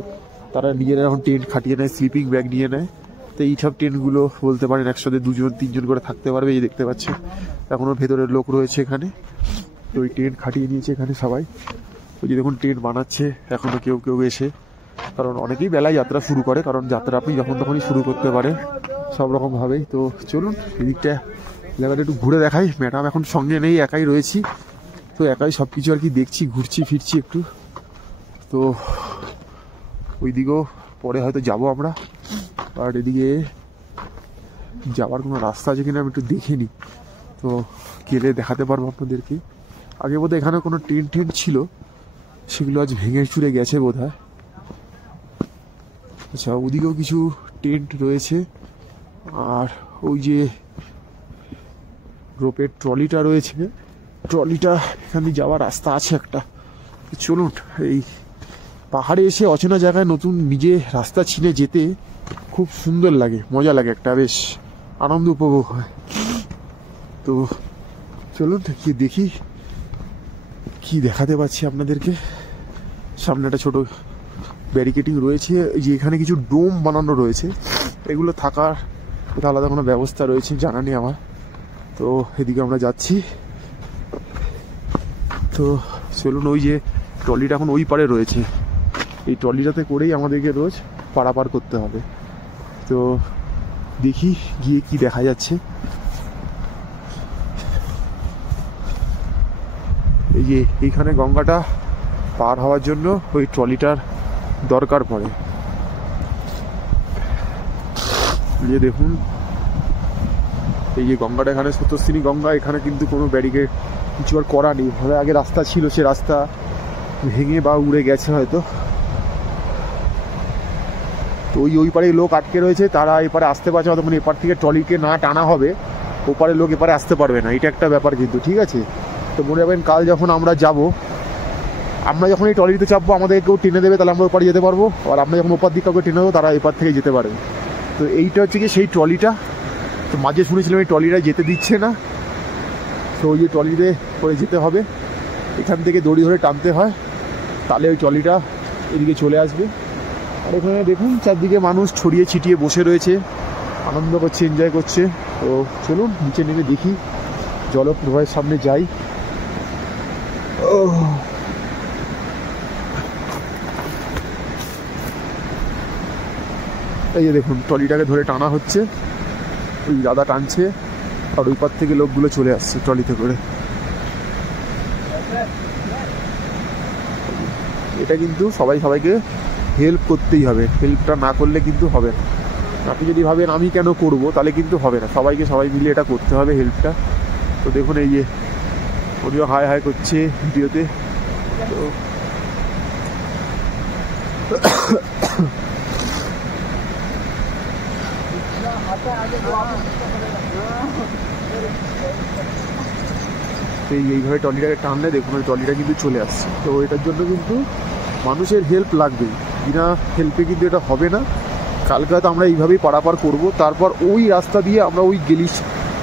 তারা নিজেরা এখন টেন্ট খাটিয়ে নেয়, স্লিপিং ব্যাগ নিয়ে নেয়। তো এইসব টেন্টগুলো বলতে পারেন একসাথে 2-3 করে থাকতে পারবে। এই দেখতে পাচ্ছেন এখনও ভেতরের লোক রয়েছে এখানে। তো ওই টেন্ট খাটিয়ে নিয়েছে এখানে সবাই। ওই যে দেখুন টেন্ট বানাচ্ছে এখনও কেউ কেউ এসে, কারণ অনেকেই বেলায় যাত্রা শুরু করে, কারণ যাত্রা আপনি যখন তখনই শুরু করতে পারেন সব রকমভাবেই। তো চলুন এদিকটা জায়গাটা একটু ঘুরে দেখাই। ম্যাডাম এখন সঙ্গে নেই, একাই রয়েছি, তো একাই সব কিছু আর কি দেখছি, ঘুরছি ফিরছি একটু। তো ওই দিকেও পরে হয়তো যাব আমরা। আর এদিকে যাওয়ার কোনো রাস্তা আছে কিনা আমি একটু দেখে নিই, তো গেলে দেখাতে পারবো আপনাদেরকে। আগে বোধহয় এখানে কোনো টেন্ট ছিল, সেগুলো আজ ভেঙে চুরে গেছে বোধহয়। আচ্ছা, ওদিকেও কিছু টেন্ট রয়েছে। আর ওই যে রোপের ট্রলিটা রয়েছে, ট্রলিটা এখানে যাওয়ার রাস্তা আছে একটা। চলুন, এই পাহাড়ে এসে অচেনা জায়গায় নতুন নিজে রাস্তা চিনে যেতে খুব সুন্দর লাগে, মজা লাগে, একটা বেশ আনন্দ উপভোগ হয়। তো চলুন গিয়ে দেখি কি দেখাতে পাচ্ছি আপনাদেরকে। সামনে একটা ছোট ব্যারিকেডিং রয়েছে, যে এখানে কিছু ডোম বানানো রয়েছে, এগুলো থাকার আলাদা কোনো ব্যবস্থা রয়েছে জানা নেই আমার। তো এদিকে আমরা যাচ্ছি। তো চলুন, ওই যে ট্রলিটা এখন ওই পারে রয়েছে, এই ট্রলিটাতে করেই আমাদেরকে রোজ পারাপার করতে হবে। তো দেখি গিয়ে কি দেখা যাচ্ছে। এই যে এইখানে গঙ্গাটা পার হওয়ার জন্য ওই ট্রলিটার দরকার পড়ে। যে দেখুন এই যে গঙ্গাটা, এখানে স্রোতস্বিনী গঙ্গা, এখানে কিন্তু কোনো ব্যারিকেড কিছু আর করা নেই। ভাবে আগে রাস্তা ছিল, সে রাস্তা ভেঙে বা উড়ে গেছে হয়তো। তো ওই পারে লোক আটকে রয়েছে, তারা এপারে আসতে পারছে হয়তো, মানে এপার থেকে ট্রলিকে না টানা হবে ওপারে লোক এপারে আসতে পারবে না, এটা একটা ব্যাপার কিন্তু, ঠিক আছে। তো মনে রাখবেন কাল যখন আমরা যাব, আমরা যখন এই ট্রলিতে চাপবো আমাদের কেউ টেনে দেবে, তাহলে আমরা ওপারে যেতে পারবো, আর আমরা যখন ওপার দিকে কাউকে টেনে দেবো তারা এপার থেকে যেতে পারবে। তো এইটা হচ্ছে কি সেই ট্রলিটা। তো মাঝে শুনেছিলাম এই ট্রলিটা যেতে দিচ্ছে না, তো ওই যে ট্রলিতে করে যেতে হবে, এখান থেকে দড়ি ধরে টানতে হয়, তাহলে ওই ট্রলিটা এদিকে চলে আসবে। আর এখানে দেখুন চারদিকে মানুষ ছড়িয়ে ছিটিয়ে বসে রয়েছে, আনন্দ করছে, এনজয় করছে। তো চলুন নিচে নেমে দেখি, জলপ্রবাহের সামনে যাই। এই যে দেখুন ট্রলিটাকে ধরে টানা হচ্ছে, ওই দাদা টানছে, আর ওই পার থেকে লোকগুলো চলে আসছে ট্রলিতে করে। এটা কিন্তু সবাইকে হেল্প করতেই হবে, হেল্পটা না করলে কিন্তু হবে না। আপনি যদি ভাবেন আমি কেন করব, তাহলে কিন্তু হবে না, সবাই মিলে এটা করতে হবে হেল্পটা। তো দেখুন এই যে উনিও হাই হাই করছে ভিডিওতে। তো এইভাবে ট্রলিটাকে টানলে দেখুন ওই ট্রলিটা কিন্তু চলে আসছে। তো এটার জন্য কিন্তু মানুষের হেল্প লাগবেই, বিনা হেল্পে কিন্তু এটা হবে না। কালকে হয়তো আমরা এইভাবেই পারাপার করব, তারপর ওই রাস্তা দিয়ে আমরা ওই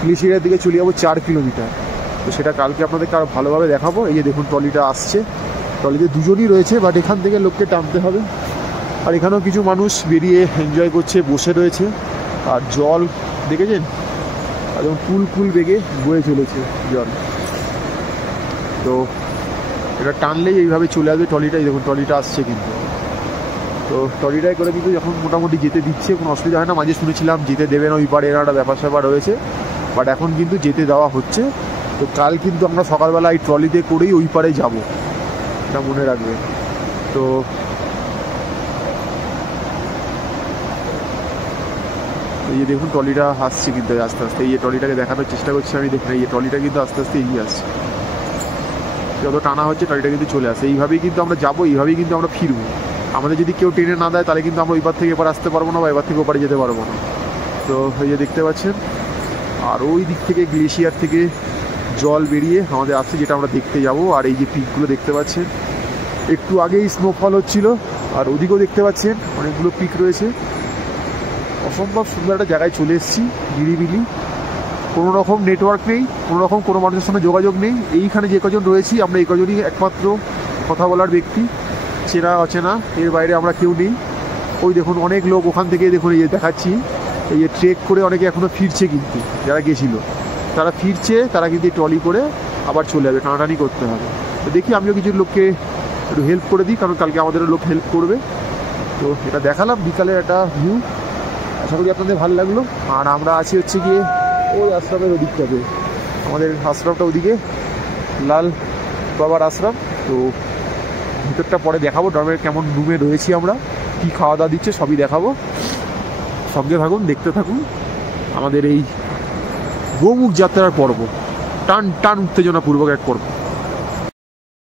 গ্লেশিয়ারের দিকে চলে যাবো 4 কিলোমিটার। তো সেটা কালকে আপনাদেরকে আরও ভালোভাবে দেখাবো। এই যে দেখুন ট্রলিটা আসছে, ট্রলিতে দুজনই রয়েছে, বাট এখান থেকে লোককে টানতে হবে। আর এখানেও কিছু মানুষ বেরিয়ে এনজয় করছে, বসে রয়েছে। আর জল দেখেছেন একদম কুল বেগে বয়ে চলেছে জল। তো এটা টানলেই এইভাবে চলে আসবে ট্রলিটাই, দেখুন ট্রলিটা আসছে কিন্তু। তো ট্রলিটাই করে কিন্তু যখন মোটামুটি যেতে দিচ্ছে, কোনো অসুবিধা হয় না। মাঝে শুনেছিলাম যেতে দেবে না, ওই পারে এর একটা ব্যাপার স্যাপার রয়েছে, বাট এখন কিন্তু যেতে দেওয়া হচ্ছে। তো কাল কিন্তু আমরা সকালবেলা এই ট্রলিতে করেই ওই পারে যাব, এটা মনে রাখবে। তো এই যে দেখুন ট্রলিটা আসছে কিন্তু আস্তে আস্তে, এই যে ট্রলিটাকে দেখানোর চেষ্টা করছি আমি, দেখুন এই যে ট্রলিটা কিন্তু আস্তে আস্তে এগিয়ে আসছে, যত টানা হচ্ছে ট্রলিটা কিন্তু চলে আসে। এইভাবেই কিন্তু আমরা যাবো, এইভাবেই কিন্তু আমরা ফিরবো। আমাদের যদি কেউ টেনে না দেয় তাহলে কিন্তু আমরা ওইবার থেকে এবার আসতে পারবো না, বা এবার থেকে ওপারে যেতে পারবো না। তো এই যে দেখতে পাচ্ছেন, আর ওই দিক থেকে গ্লেশিয়ার থেকে জল বেরিয়ে আমাদের আসছে, যেটা আমরা দেখতে যাব। আর এই যে পিকগুলো দেখতে পাচ্ছেন, একটু আগেই স্নোফল হচ্ছিল, আর ওদিকেও দেখতে পাচ্ছেন অনেকগুলো পিক রয়েছে। অসম্ভব সুন্দর একটা জায়গায় চলে এসেছি, নিরিবিলি, কোনো রকম নেটওয়ার্ক নেই, কোনো মানুষের সঙ্গে যোগাযোগ নেই। এইখানে যে কজন রয়েছি আমরা এই কজনই একমাত্র কথা বলার ব্যক্তি, চেনা অচেনা, এর বাইরে আমরা কেউ নেই। ওই দেখুন অনেক লোক ওখান থেকে, দেখুন এই যে দেখাচ্ছি, এই যে ট্রেক করে অনেকে এখনও ফিরছে, কিন্তু যারা গেছিলো তারা ফিরছে, তারা কিন্তু ট্রলি করে আবার চলে যাবে, টানাটানি করতে হবে। তো দেখি আমিও কিছু লোককে একটু হেল্প করে দিই, কারণ কালকে আমাদেরও লোক হেল্প করবে। তো এটা দেখালাম বিকালের একটা ভিউ, আশা করি আপনাদের ভালো লাগলো। আর আমরা আছি হচ্ছে গিয়ে ওই আশ্রমের ওদিকটাতে, আমাদের আশ্রমটা ওদিকে লাল বাবার আশ্রম। তো ভিতরটা পরে দেখাবো, ড্রমের কেমন রুমে রয়েছি আমরা, কি খাওয়া দাওয়া দিচ্ছে সবই দেখাবো। সঙ্গে থাকুন, দেখতে থাকুন আমাদের এই গোমুখ যাত্রার পর্ব, টান টান উত্তেজনা পূর্বক এক পর্ব।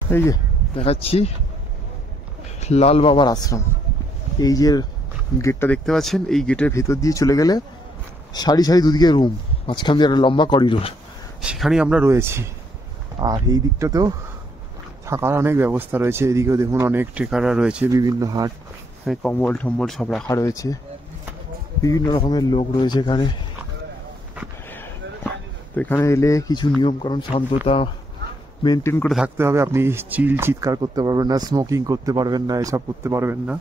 এই যে দেখাচ্ছি লাল বাবার আশ্রম, এই যে গেটটা দেখতে পাচ্ছেন, এই গেটের ভেতর দিয়ে চলে গেলে সারি দুদিকে রুম, মাঝখান দিয়ে একটা লম্বা করিডোর, সেখানেই আমরা রয়েছি। আর এই দিকটাতেও থাকার অনেক ব্যবস্থা রয়েছে, এদিকেও দেখুন অনেক ট্রেকাররা রয়েছে, বিভিন্ন হাট, কম্বল টম্বল সব রাখা রয়েছে, বিভিন্ন রকমের লোক রয়েছে এখানে। তো এখানে এলে কিছু নিয়মকানুন, শান্ততা মেনটেন করে থাকতে হবে। আপনি চিৎকার করতে পারবেন না, স্মোকিং করতে পারবেন না, এসব করতে পারবেন না।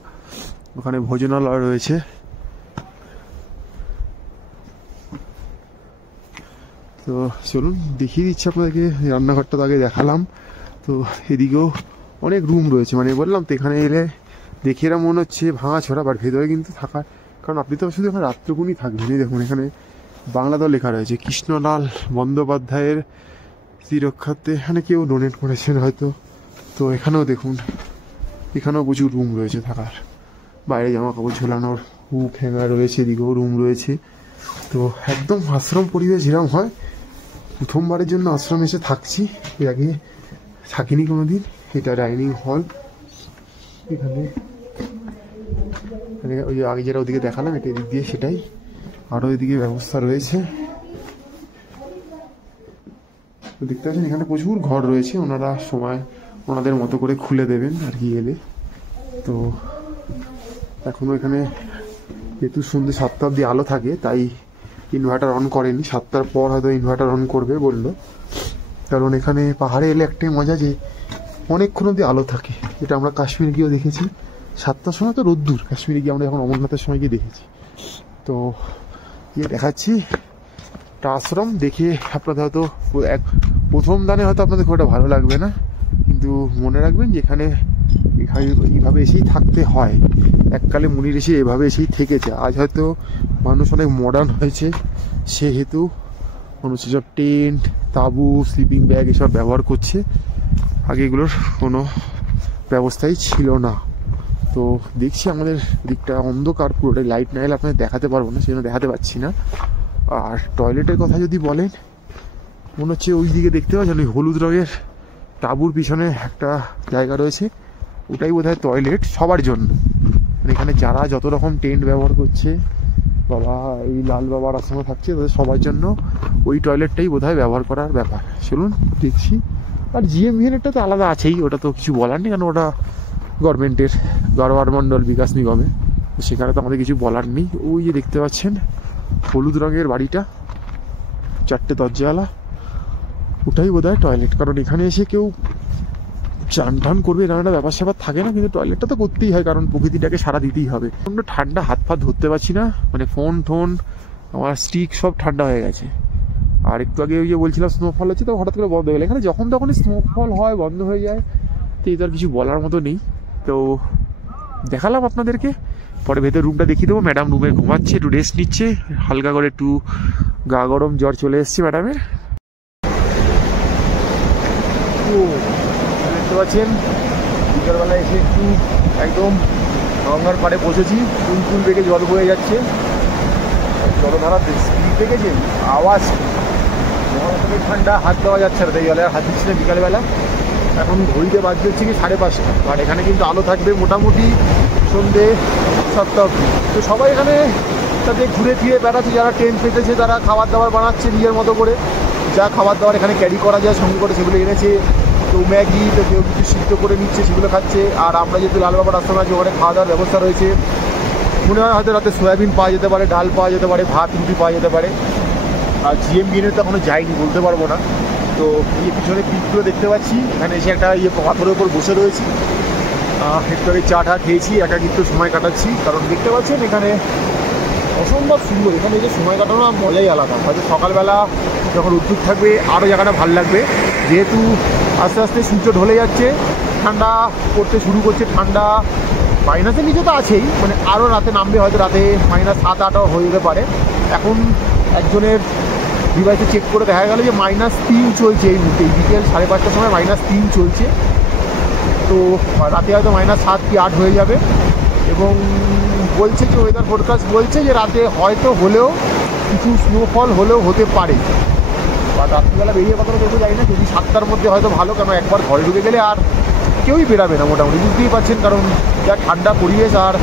ওখানে ভোজনালয় রয়েছে। তো চলুন দেখিয়ে দিচ্ছি আপনাদেরকে, রান্নাঘরটা তো আগে দেখালাম। তো এদিকেও অনেক রুম রয়েছে, মানে বললাম তো এখানে এলে দেখে এরা মনে হচ্ছে ভাঙা ছড়া, বাট ভেতরে কিন্তু থাকার, কারণ আপনি তো শুধু এখানে রাত্রকুনই থাকবেন। এই দেখুন এখানে বাংলাতেও লেখা রয়েছে কৃষ্ণলাল বন্দ্যোপাধ্যায়ের স্মৃতিরক্ষার্থে, এখানে কেউ ডোনেট করেছেন হয়তো। তো এখানেও দেখুন, এখানেও প্রচুর রুম রয়েছে থাকার, বাইরে জামা কাপড় ঝোলানোর হুক হ্যাঙ্গার রয়েছে, এদিকেও রুম রয়েছে। তো একদম আশ্রম পরিবেশ যেরকম হয়, প্রথমবারের জন্য আশ্রম এসে থাকছি, এর আগে থাকিনি কোনোদিন। এটা ডাইনিং হল, এখানে ওই আগে যেটা ওদিকে দেখালাম এটা এদিক দিয়ে, সেটাই আরও এদিকে ব্যবস্থা রয়েছে। দেখতে পাচ্ছেন এখানে প্রচুর ঘর রয়েছে, ওনারা সময় ওনাদের মতো করে খুলে দেবেন আর কি এলে। তো এখনও এখানে যেহেতু সন্ধ্যে 7টা অবধি আলো থাকে, তাই ইনভার্টার অন করেনি। 7টার পর হয়তো ইনভার্টার অন করবে বললো, কারণ এখানে পাহাড়ে এলে একটাই মজা যে অনেকক্ষণ অবধি আলো থাকে। যেটা আমরা কাশ্মীর গিয়েও দেখেছি, 7টার সময় তো রোদ্দুর, কাশ্মীরে গিয়ে আমরা এখন অমরনাথের সময় গিয়ে দেখেছি। তো দেখাচ্ছি একটা আশ্রম, দেখে আপনাদের হয়তো প্রথম দানে হয়তো আপনাদের খুব একটা ভালো লাগবে না, কিন্তু মনে রাখবেন যে এখানে এইভাবে এসেই থাকতে হয়। এককালে মুনি ঋষি এভাবে এসেই থেকেছে। আজ হয়তো মানুষ অনেক মডার্ন হয়েছে, সেহেতু মানুষ সব টেন্ট, তাঁবু, স্লিপিং ব্যাগ এসব ব্যবহার করছে। আগে এগুলোর কোনো ব্যবস্থাই ছিল না। তো দেখছি আমাদের দিকটা অন্ধকার, পুরোটাই লাইট না এলে আপনাদের দেখাতে পারবো না, সেই জন্য দেখাতে পাচ্ছি না। আর টয়লেটের কথা যদি বলেন, মনে হচ্ছে ওই দিকে দেখতে পাচ্ছেন ওই হলুদ রঙের তাঁবুর পিছনে একটা জায়গা রয়েছে, ওটাই বোধহয় টয়লেট সবার জন্য। মানে এখানে যারা যত রকম টেন্ট ব্যবহার করছে, বাবা এই লাল বাবার আশ্রমে থাকছে, তাদের সবার জন্য ওই টয়লেটটাই বোধহয় ব্যবহার করার ব্যাপার। চলুন দেখছি। আর জিএমভিএনটা তো আলাদা আছেই, ওটা তো কিছু বলার নেই, কারণ ওটা গভর্নমেন্টের, গড়ওয়ার মণ্ডল বিকাশ নিগমে, সেখানে তো আমাদের কিছু বলার নেই। ওই যে দেখতে পাচ্ছেন হলুদ রঙের বাড়িটা, 4টে দরজাওয়ালা, ওটাই বোধহয় টয়লেট। কারণ এখানে এসে কেউ চান টান করবে এরকম একটা ব্যাপার স্যাপার থাকে না, কিন্তু টয়লেটটা তো করতেই হয়, কারণ প্রকৃতিটাকে সারা দিতেই হবে। আমরা ঠান্ডা, হাত পা ধরতে পারছি না, মানে ফোন টোন আমার স্টিক সব ঠান্ডা হয়ে গেছে। আর একটু আগে ওই যে বলছিলাম স্নোফল হচ্ছে, তো হঠাৎ করে বন্ধ হয়ে গেল। এখানে যখন তখনই স্নোফল হয়, বন্ধ হয়ে যায়, তো এই তো আর কিছু বলার মতো নেই। তো দেখালাম আপনাদেরকে, পরে ভেতর রুমটা দেখিয়ে দেবো। ম্যাডাম রুমে ঘুমাচ্ছে, একটু রেস্ট নিচ্ছে, হালকা করে একটু গা গরম জ্বর চলে এসছে ম্যাডামের। দেখতে পাচ্ছেন বিকালবেলায় এসে একটু একদম গঙ্গার পাড়ে বসেছি, কুল বেগে জল বয়ে যাচ্ছে, জলধারা স্পিড দেখেছেন, আওয়াজ ঠান্ডা, হাত দেওয়া যাচ্ছে না, তাই জলে আর হাত দিচ্ছি না বিকালবেলা। এখন ঘড়িতে বাজতে হচ্ছে কি 5:30, আর এখানে কিন্তু আলো থাকবে মোটামুটি সন্ধ্যে 7টা অবধি। তো সবাই এখানে তাদের ঘুরে ফিরে বেড়াচ্ছে, যারা টেন্ট পেতেছে তারা খাবার দাবার বানাচ্ছে নিজের মতো করে, যা খাবার দাবার এখানে ক্যারি করা যায় সঙ্গে করে সেগুলো এনেছে। কেউ ম্যাগি, তো কেউ কিছু সিদ্ধ করে নিচ্ছে, সেগুলো খাচ্ছে। আর আমরা যেহেতু লাল বাবার আশ্রমে আছি, ওখানে খাওয়া দাওয়ার ব্যবস্থা রয়েছে। মনে হয় হয়তো রাতে সয়াবিন পাওয়া যেতে পারে, ডাল পাওয়া যেতে পারে, ভাত রুটি পাওয়া যেতে পারে। আর জিএমবিএনের তো এখনো যাইনি, বলতে পারবো না। তো এই পিছনে পিকগুলো দেখতে পাচ্ছি, এখানে এসে একটা পাথরের উপর বসে রয়েছি, একটু আগে চা টা খেয়েছি, একাকিত্ব সময় কাটাচ্ছি। কারণ দেখতে পাচ্ছেন এখানে অসম্ভব সুন্দর, এখানে যে সময় কাটানো মজাই আলাদা। হয়তো সকালবেলা যখন উদ্যোগ থাকবে আরও জায়গাটা ভালো লাগবে, যেহেতু আস্তে আস্তে সূর্য ঢলে যাচ্ছে, ঠান্ডা পড়তে শুরু করছে। ঠান্ডা মাইনাসের নিচে তো আছেই, মানে আরও রাতে নামবে, হয়তো রাতে -7-8 হয়ে যেতে পারে। এখন একজনের ডিভাইসে চেক করে দেখা গেল যে -3 চলছে এই মুহূর্তে, বিকেল 5:30টার সময় -3 চলছে। তো রাতে হয়তো -7 কি 8 হয়ে যাবে। এবং বলছে যে ওয়েদার ফোরকাস্ট বলছে যে রাতে হয়তো হলেও কিছু স্নোফল হলেও হতে পারে। বা রাত্রিবেলা বেরিয়ে কথাটা দেখতে যাই না, যদি 7টার মধ্যে হয়তো ভালো, কেন একবার ঘরে ঢুকে গেলে আর কেউই বেরাবে না মোটামুটি, বুঝতেই পারছেন। কারণ যা ঠান্ডা পরিবেশ, আর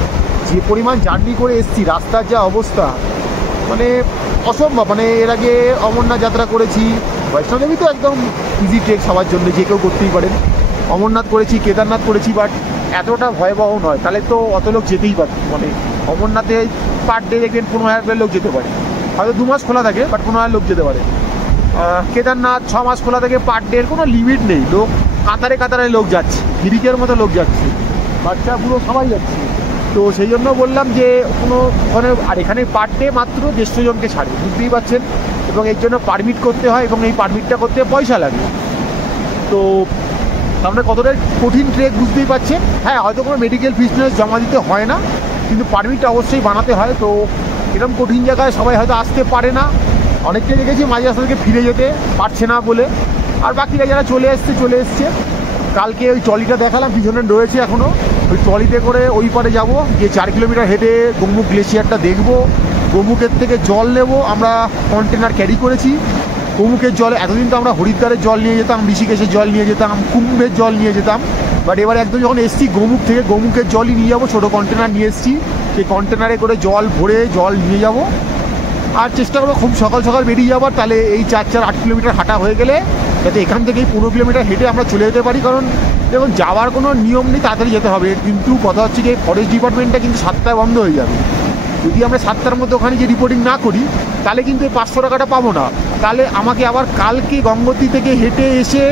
যে পরিমাণ জার্নি করে এসছি, রাস্তার যা অবস্থা মানে অসম্ভব। মানে এর আগে অমরনাথ যাত্রা করেছি, বৈষ্ণোদেবী তো একদম ইজি ট্রেক সবার জন্য, যে কেউ করতেই পারেন। অমরনাথ করেছি, কেদারনাথ করেছি, বাট এতটা ভয়াবহ নয়। তাহলে তো অত লোক যেতেই পারে। মানে অমরনাথে পার ডে দেখবেন 15,000 লোক যেতে পারে, হয়তো 2 মাস খোলা থাকে, বাট 15,000 লোক যেতে পারে। কেদারনাথ 6 মাস খোলা থাকে, পার ডের কোনো লিমিট নেই। লোক কাতারে কাতারে লোক যাচ্ছে, হিরিকের মতো লোক যাচ্ছে, বাচ্চা পুরো সবাই যাচ্ছে। তো সেই জন্য বললাম যে কোনো ওখানে, আর এখানে পার ডে মাত্র 150 জনকে ছাড়ে, বুঝতেই পারছেন। এবং এর জন্য পারমিট করতে হয়, এবং এই পারমিটটা করতে পয়সা লাগে। তো আমরা কতটা কঠিন ট্রেক বুঝতেই পারছেন। হ্যাঁ, হয়তো কোনো মেডিকেল ফিটনেস জমা দিতে হয় না, কিন্তু পারমিটটা অবশ্যই বানাতে হয়। তো এরকম কঠিন জায়গায় সবাই হয়তো আসতে পারে না। অনেকটাই দেখেছি মাঝে রাস্তা ফিরে যেতে পারছে না বলে, আর বাকিরা যারা চলে এসছে। কালকে ওই ট্রলিটা দেখালাম, পিছনে রয়েছে এখনও। ওই ট্রলিতে করে ওই পারে যাব, গিয়ে 4 কিলোমিটার হেঁটে গোমুখ গ্লেশিয়ারটা দেখবো। গোমুখের থেকে জল নেব, আমরা কন্টেনার ক্যারি করেছি। গোমুখের জল, এতদিন তো আমরা হরিদ্বারের জল নিয়ে যেতাম, ঋষিকেশের জল নিয়ে যেতাম, কুম্ভের জল নিয়ে যেতাম, বাট এবার একদম যখন এসছি গোমুখ থেকে, গোমুখের জলই নিয়ে যাবো। ছোটো কন্টেনার নিয়ে এসেছি, সেই কন্টেনারে করে জল ভরে জল নিয়ে যাব। আর চেষ্টা করবো খুব সকাল সকাল বেরিয়ে যাবার, তাহলে এই 4-8 কিলোমিটার হাঁটা হয়ে গেলে যাতে এখান থেকেই 15 কিলোমিটার হেঁটে আমরা চলে যেতে পারি। কারণ দেখুন যাওয়ার কোনো নিয়ম নেই, তাড়াতাড়ি যেতে হবে, কিন্তু কথা হচ্ছে যে ফরেস্ট ডিপার্টমেন্টটা কিন্তু 7টায় বন্ধ হয়ে যাবে। যদি আমরা 7টার মধ্যে ওখানে যে রিপোর্টিং না করি তাহলে কিন্তু এই 500 টাকাটা পাবো না। তাহলে আমাকে আবার কালকে গঙ্গোত্রী থেকে হেঁটে এসে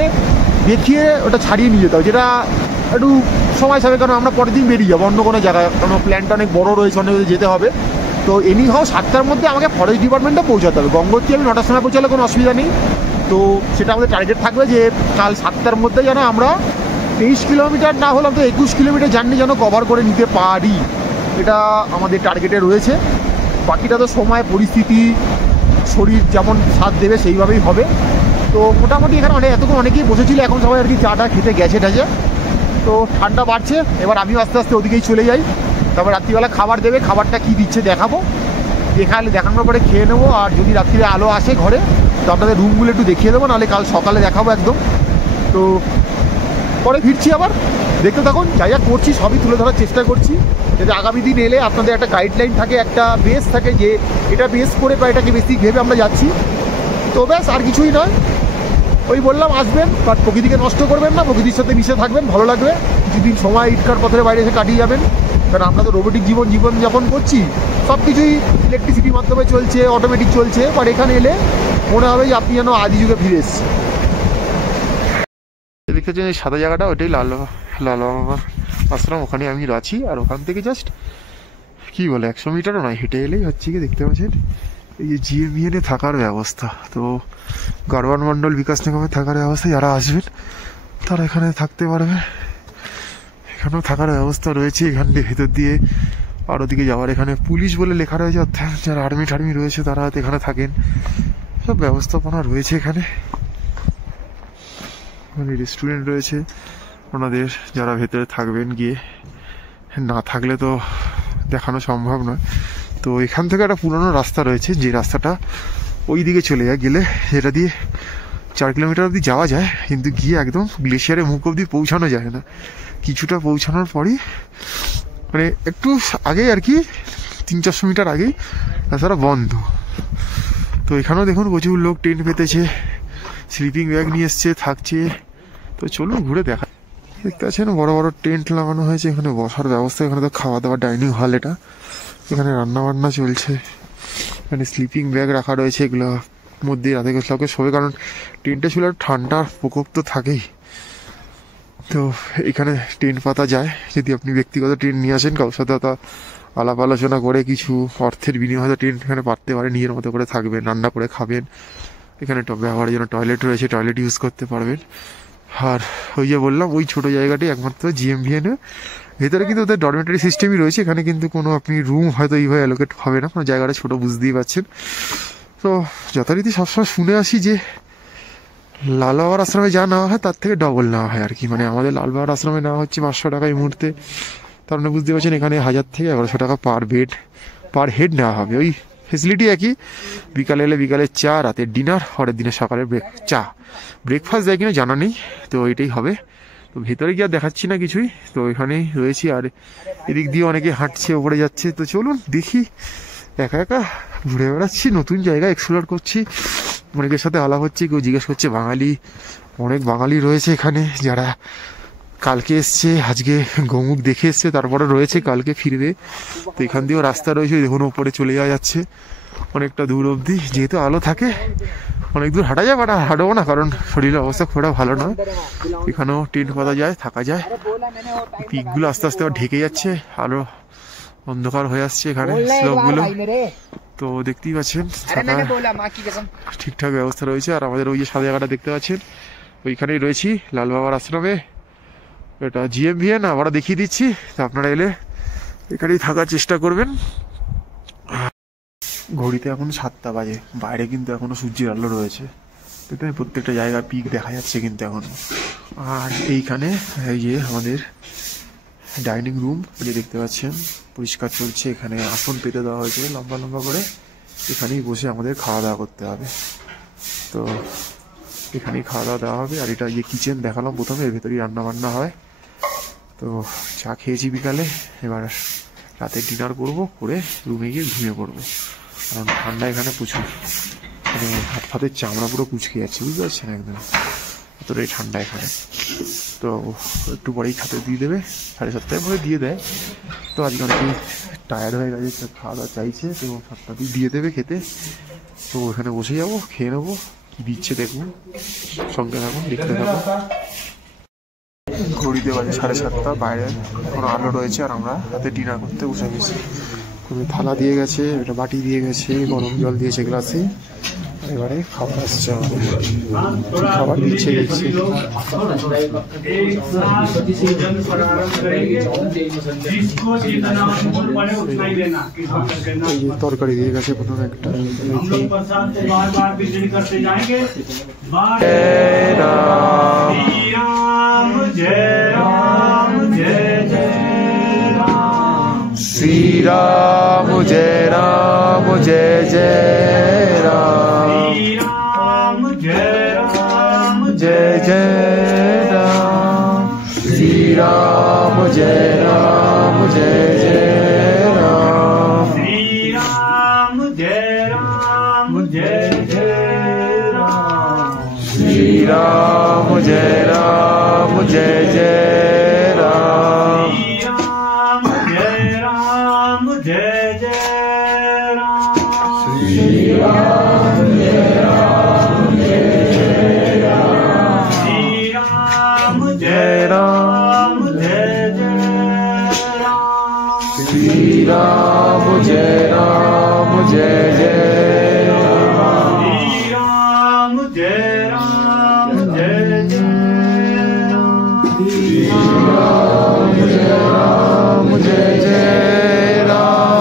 দেখিয়ে ওটা ছাড়িয়ে নিয়ে যেতে হবে, যেটা একটু সময় সাবে, কারণ আমরা পরের দিন বেরিয়ে যাবো অন্য কোনো জায়গায়, কারণ প্ল্যানটা অনেক বড়ো রয়েছে, অনেক যেতে হবে। তো এনি হাও 7টার মধ্যে আমাকে ফরেস্ট ডিপার্টমেন্টে পৌঁছাতে হবে। গঙ্গোত্রী আমি 9টার সময় পৌঁছালে কোনো অসুবিধা নেই। তো সেটা আমাদের টার্গেট থাকবে যে কাল 7টার মধ্যে যেন আমরা 23 কিলোমিটার না হলে তো 21 কিলোমিটার জার্নি যেন কভার করে নিতে পারি, এটা আমাদের টার্গেটে রয়েছে। বাকিটা তো সময়, পরিস্থিতি, শরীর যেমন সাথ দেবে সেইভাবেই হবে। তো মোটামুটি এখানে এতক্ষণ অনেকেই বসেছিল, এখন সবাই আর কি চাটা খেতে গেছে টেছে। তো ঠান্ডা বাড়ছে, এবার আমিও আস্তে আস্তে ওদিকেই চলে যাই। তারপর রাত্রিবেলা খাবার দেবে, খাবারটা কী দিচ্ছে দেখাবো, দেখানোর পরে খেয়ে নেবো। আর যদি রাত্রিরে আলো আসে ঘরে তো আপনাদের রুমগুলো একটু দেখিয়ে দেবো, নাহলে কাল সকালে দেখাবো একদম। তো পরে ফিরছি আবার, দেখতে থাকুন। যা যা করছি সবই তুলে ধরার চেষ্টা করছি, যাতে আগামী দিন এলে আপনাদের একটা গাইডলাইন থাকে, একটা বেস থাকে যে এটা বেস করে বা এটাকে বেসিক ভেবে আমরা যাচ্ছি। তো ব্যাস, আর কিছুই নয়। ওই বললাম আসবেন, বাট প্রকৃতিকে নষ্ট করবেন না, প্রকৃতির সাথে মিশে থাকবেন, ভালো লাগবে। কিছুদিন সময় ইটকার পথের বাইরে এসে কাটিয়ে যাবেন, কারণ আমরা তো রোবোটিক জীবনযাপন করছি, সব কিছুই ইলেকট্রিসিটির মাধ্যমে চলছে, অটোমেটিক চলছে। বাট এখানে এলে মনে হবে যে আপনি যেন আদি যুগে ফিরে এসেছেন। দেখতে পাচ্ছেন এই সাদা জায়গাটা, ওইটাই লাল বাবা আশ্রম, ওখানে আমি আছি। আর ওখান থেকে জাস্ট কি বলে 100 মিটারও নয়, হেঁটে এলেই হচ্ছে কি দেখতে পাচ্ছেন এই যে জিএমইএনে থাকার ব্যবস্থা। তো গাড়োয়ান মণ্ডল বিকাশ নিগমে থাকার ব্যবস্থা, যারা আসবেন তারা এখানে থাকতে পারবে। এখানেও থাকার ব্যবস্থা রয়েছে, এখান দিয়ে ভেতর দিয়ে আর ওদিকে যাওয়ার এখানে পুলিশ বলে লেখা রয়েছে, অর্থাৎ যারা আর্মি টার্মি রয়েছে তারা হয়তো এখানে থাকেন, সব ব্যবস্থাপনা রয়েছে এখানে। মানে রেস্টুরেন্ট রয়েছে ওনাদের, যারা ভেতরে থাকবেন গিয়ে, না থাকলে তো দেখানো সম্ভব নয়। তো এখান থেকে একটা পুরনো রাস্তা রয়েছে, যে রাস্তাটা ওই দিকে চলে যায়, গেলে যেটা দিয়ে 4 কিলোমিটার অবধি যাওয়া যায়, কিন্তু গিয়ে একদম গ্লেশিয়ারের মুখ অবধি পৌঁছানো যায় না। কিছুটা পৌঁছানোর পরই মানে একটু আগেই আর কি 300-400 মিটার আগেই রাস্তাটা বন্ধ। তো এখানেও দেখুন প্রচুর লোক টেন্ট পেতেছে, স্লিপিং ব্যাগ নিয়ে এসছে, থাকছে। তো চলুন ঘুরে দেখা। দেখতে পাচ্ছেন বড় বড় টেন্ট লাগানো হয়েছে, এখানে বসার ব্যবস্থা, এখানে তো খাওয়া দাওয়া ডাইনিং হল, এটা এখানে রান্না বান্না চলছে, এখানে স্লিপিং ব্যাগ রাখা রয়েছে, এগুলো মধ্যে রাতে লোকে শোবে, কারণ টেন্টে ছিল ঠান্ডার প্রকোপ তো থাকেই। তো এখানে টেন্ট পাতা যায়, যদি আপনি ব্যক্তিগত টেন্ট নিয়ে আসেন, কারোর সাথে আলাপ আলোচনা করে কিছু অর্থের বিনিময়ে টেন্ট এখানে পাততে পারে, নিজের মতো করে থাকবেন, রান্না করে খাবেন। এখানে ব্যবহারের জন্য টয়লেট রয়েছে, টয়লেট ইউজ করতে পারবেন। আর ওই যে বললাম ওই ছোটো জায়গাটি একমাত্র জিএমভিএনে, ভেতরে কিন্তু ওদের ডরমেটারি সিস্টেমই রয়েছে, এখানে কিন্তু কোনো আপনি রুম হয়তো এইভাবে অ্যালোকেট হবে না, কোনো জায়গাটা ছোটো বুঝতেই পারছেন। তো যথারীতি সবসময় শুনে আসি যে লাল বাবার আশ্রমে যা নেওয়া হয় তার থেকে ডবল নেওয়া হয় আর কি। মানে আমাদের লাল বাবার আশ্রমে নেওয়া হচ্ছে 500 টাকা এই মুহূর্তে, তার মানে বুঝতে পারছেন এখানে 1000 থেকে 1100 টাকা পার হেড নেওয়া হবে। ওই ফেসিলিটি একই, বিকালে এলে বিকালের চা, রাতের ডিনার, পরের দিনের সকালে ব্রেকফাস্ট দেয় কিনা জানা নেই। তো এইটাই হবে। তো ভেতরে গিয়ে আর দেখাচ্ছি না কিছুই, তো এখানেই রয়েছি। আর এদিক দিয়ে অনেকে হাঁটছে, ওপরে যাচ্ছে। তো চলুন দেখি, একা একা ঘুরে বেড়াচ্ছি, নতুন জায়গা এক্সপ্লোর করছি, অনেকের সাথে আলাপ হচ্ছে, কেউ জিজ্ঞেস করছে অনেক বাঙালি রয়েছে এখানে, যারা কালকে এসছে, আজকে গোমুখ দেখে এসছে, তারপরে রয়েছে কালকে ফিরবে। তো এখান দিয়েও রাস্তা রয়েছে, দেখুন ওপরে চলে যাওয়া যাচ্ছে অনেকটা দূর অবধি, যেহেতু আলো থাকে অনেক দূর হাঁটা যায়, বাট হাঁটবো না, কারণ শরীরের অবস্থা খুব ভালো নয়। এখানেও টেন্ট পাতা যায়, থাকা যায়। পিকগুলো আস্তে আস্তে ঢেকে যাচ্ছে, আলো অন্ধকার হয়ে আসছে এখানে স্লোপগুলো। তো দেখতেই পাচ্ছেন ঠিকঠাক ব্যবস্থা রয়েছে। আর আমাদের ওই যে সাদা জায়গাটা দেখতে পাচ্ছেন, ওইখানেই রয়েছি লাল বাবার আশ্রমে। এটা জিএমভিএন, আবার দেখিয়ে দিচ্ছি। তো আপনারা এলে এখানেই থাকার চেষ্টা করবেন। ঘড়িতে এখন 7টা বাজে, বাইরে কিন্তু এখনো সূর্যের আলো রয়েছে, প্রত্যেকটা জায়গায় পিক দেখা যাচ্ছে কিন্তু এখন। আর এইখানে এই যে আমাদের ডাইনিং রুম যে দেখতে পাচ্ছেন, পরিষ্কার চলছে। এখানে আসন পেতে দেওয়া হয়েছে লম্বা লম্বা করে, এখানেই বসে আমাদের খাওয়া দাওয়া করতে হবে। তো এখানেই খাওয়া দাওয়া দেওয়া হবে। আর এটা কিচেন দেখালাম প্রথমে, এর ভেতরেই রান্না বান্না হয়। তো চা খেয়েছি বিকালে, এবার রাতে ডিনার করব, করে রুমে গিয়ে ঘুমিয়ে পড়বো, কারণ ঠান্ডা এখানে প্রচুর। মানে হাত ফাতের চামড়া পুরো কুচকে যাচ্ছে, বুঝতে পারছেন, একদম এতটাই ঠান্ডা এখানে। তো একটু পরেই খাতে দিয়ে দেবে, 7:30 পরে দিয়ে দেয়। তো আজকে অনেকেই টায়ার্ড হয়ে গেছে, খাওয়া দাওয়া চাইছে, তো 7টাতেই দিয়ে দেবে খেতে। তো ওখানে বসে যাবো, খেয়ে নেবো, কী দিচ্ছে দেখবো, সঙ্গে থাকুন, দেখতে থাকুন। ঘড়িতে বাজে 7:30, বাইরে কোনো আলো রয়েছে, আর আমরা রাতে ডিনার করতে বসে গেছি। কোনো থালা দিয়ে গেছে, একটা বাটি দিয়ে গেছে, গরম জল দিয়েছে গ্লাসে। এবারে খাবার আসছে, খাবার দিচ্ছে দেখছি। তরকারি দিয়ে গেছে প্রথমে একটা, श्री राम जय राम जय जय राम, जय जय राम, श्री राम जय राम जय जय राम, श्री राम जय राम जय जय राम, श्री राम जय राम जय जय राम, राम जय राम जय जय राम, राम जय राम जय जय राम, राम जय राम जय जय राम,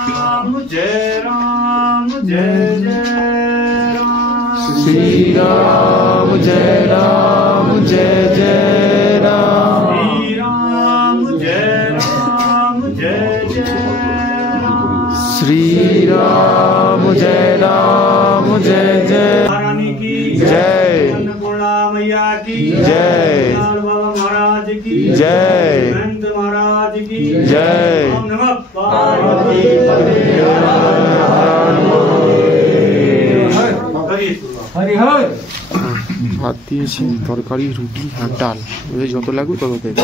राम जय राम जय जय राम, श्री राम जय राम जय जय राम, राम जय राम जय श्री राम जय राम जय जय, जय अन्नपूर्णा मैया की जय, महाराज की जय, अनंत महाराज की जय, ओम नमः पार्वती पते हरि हर। ভাত দিয়েছে, তরকারি, রুটি আর ডাল, যত লাগবে তত দেবে।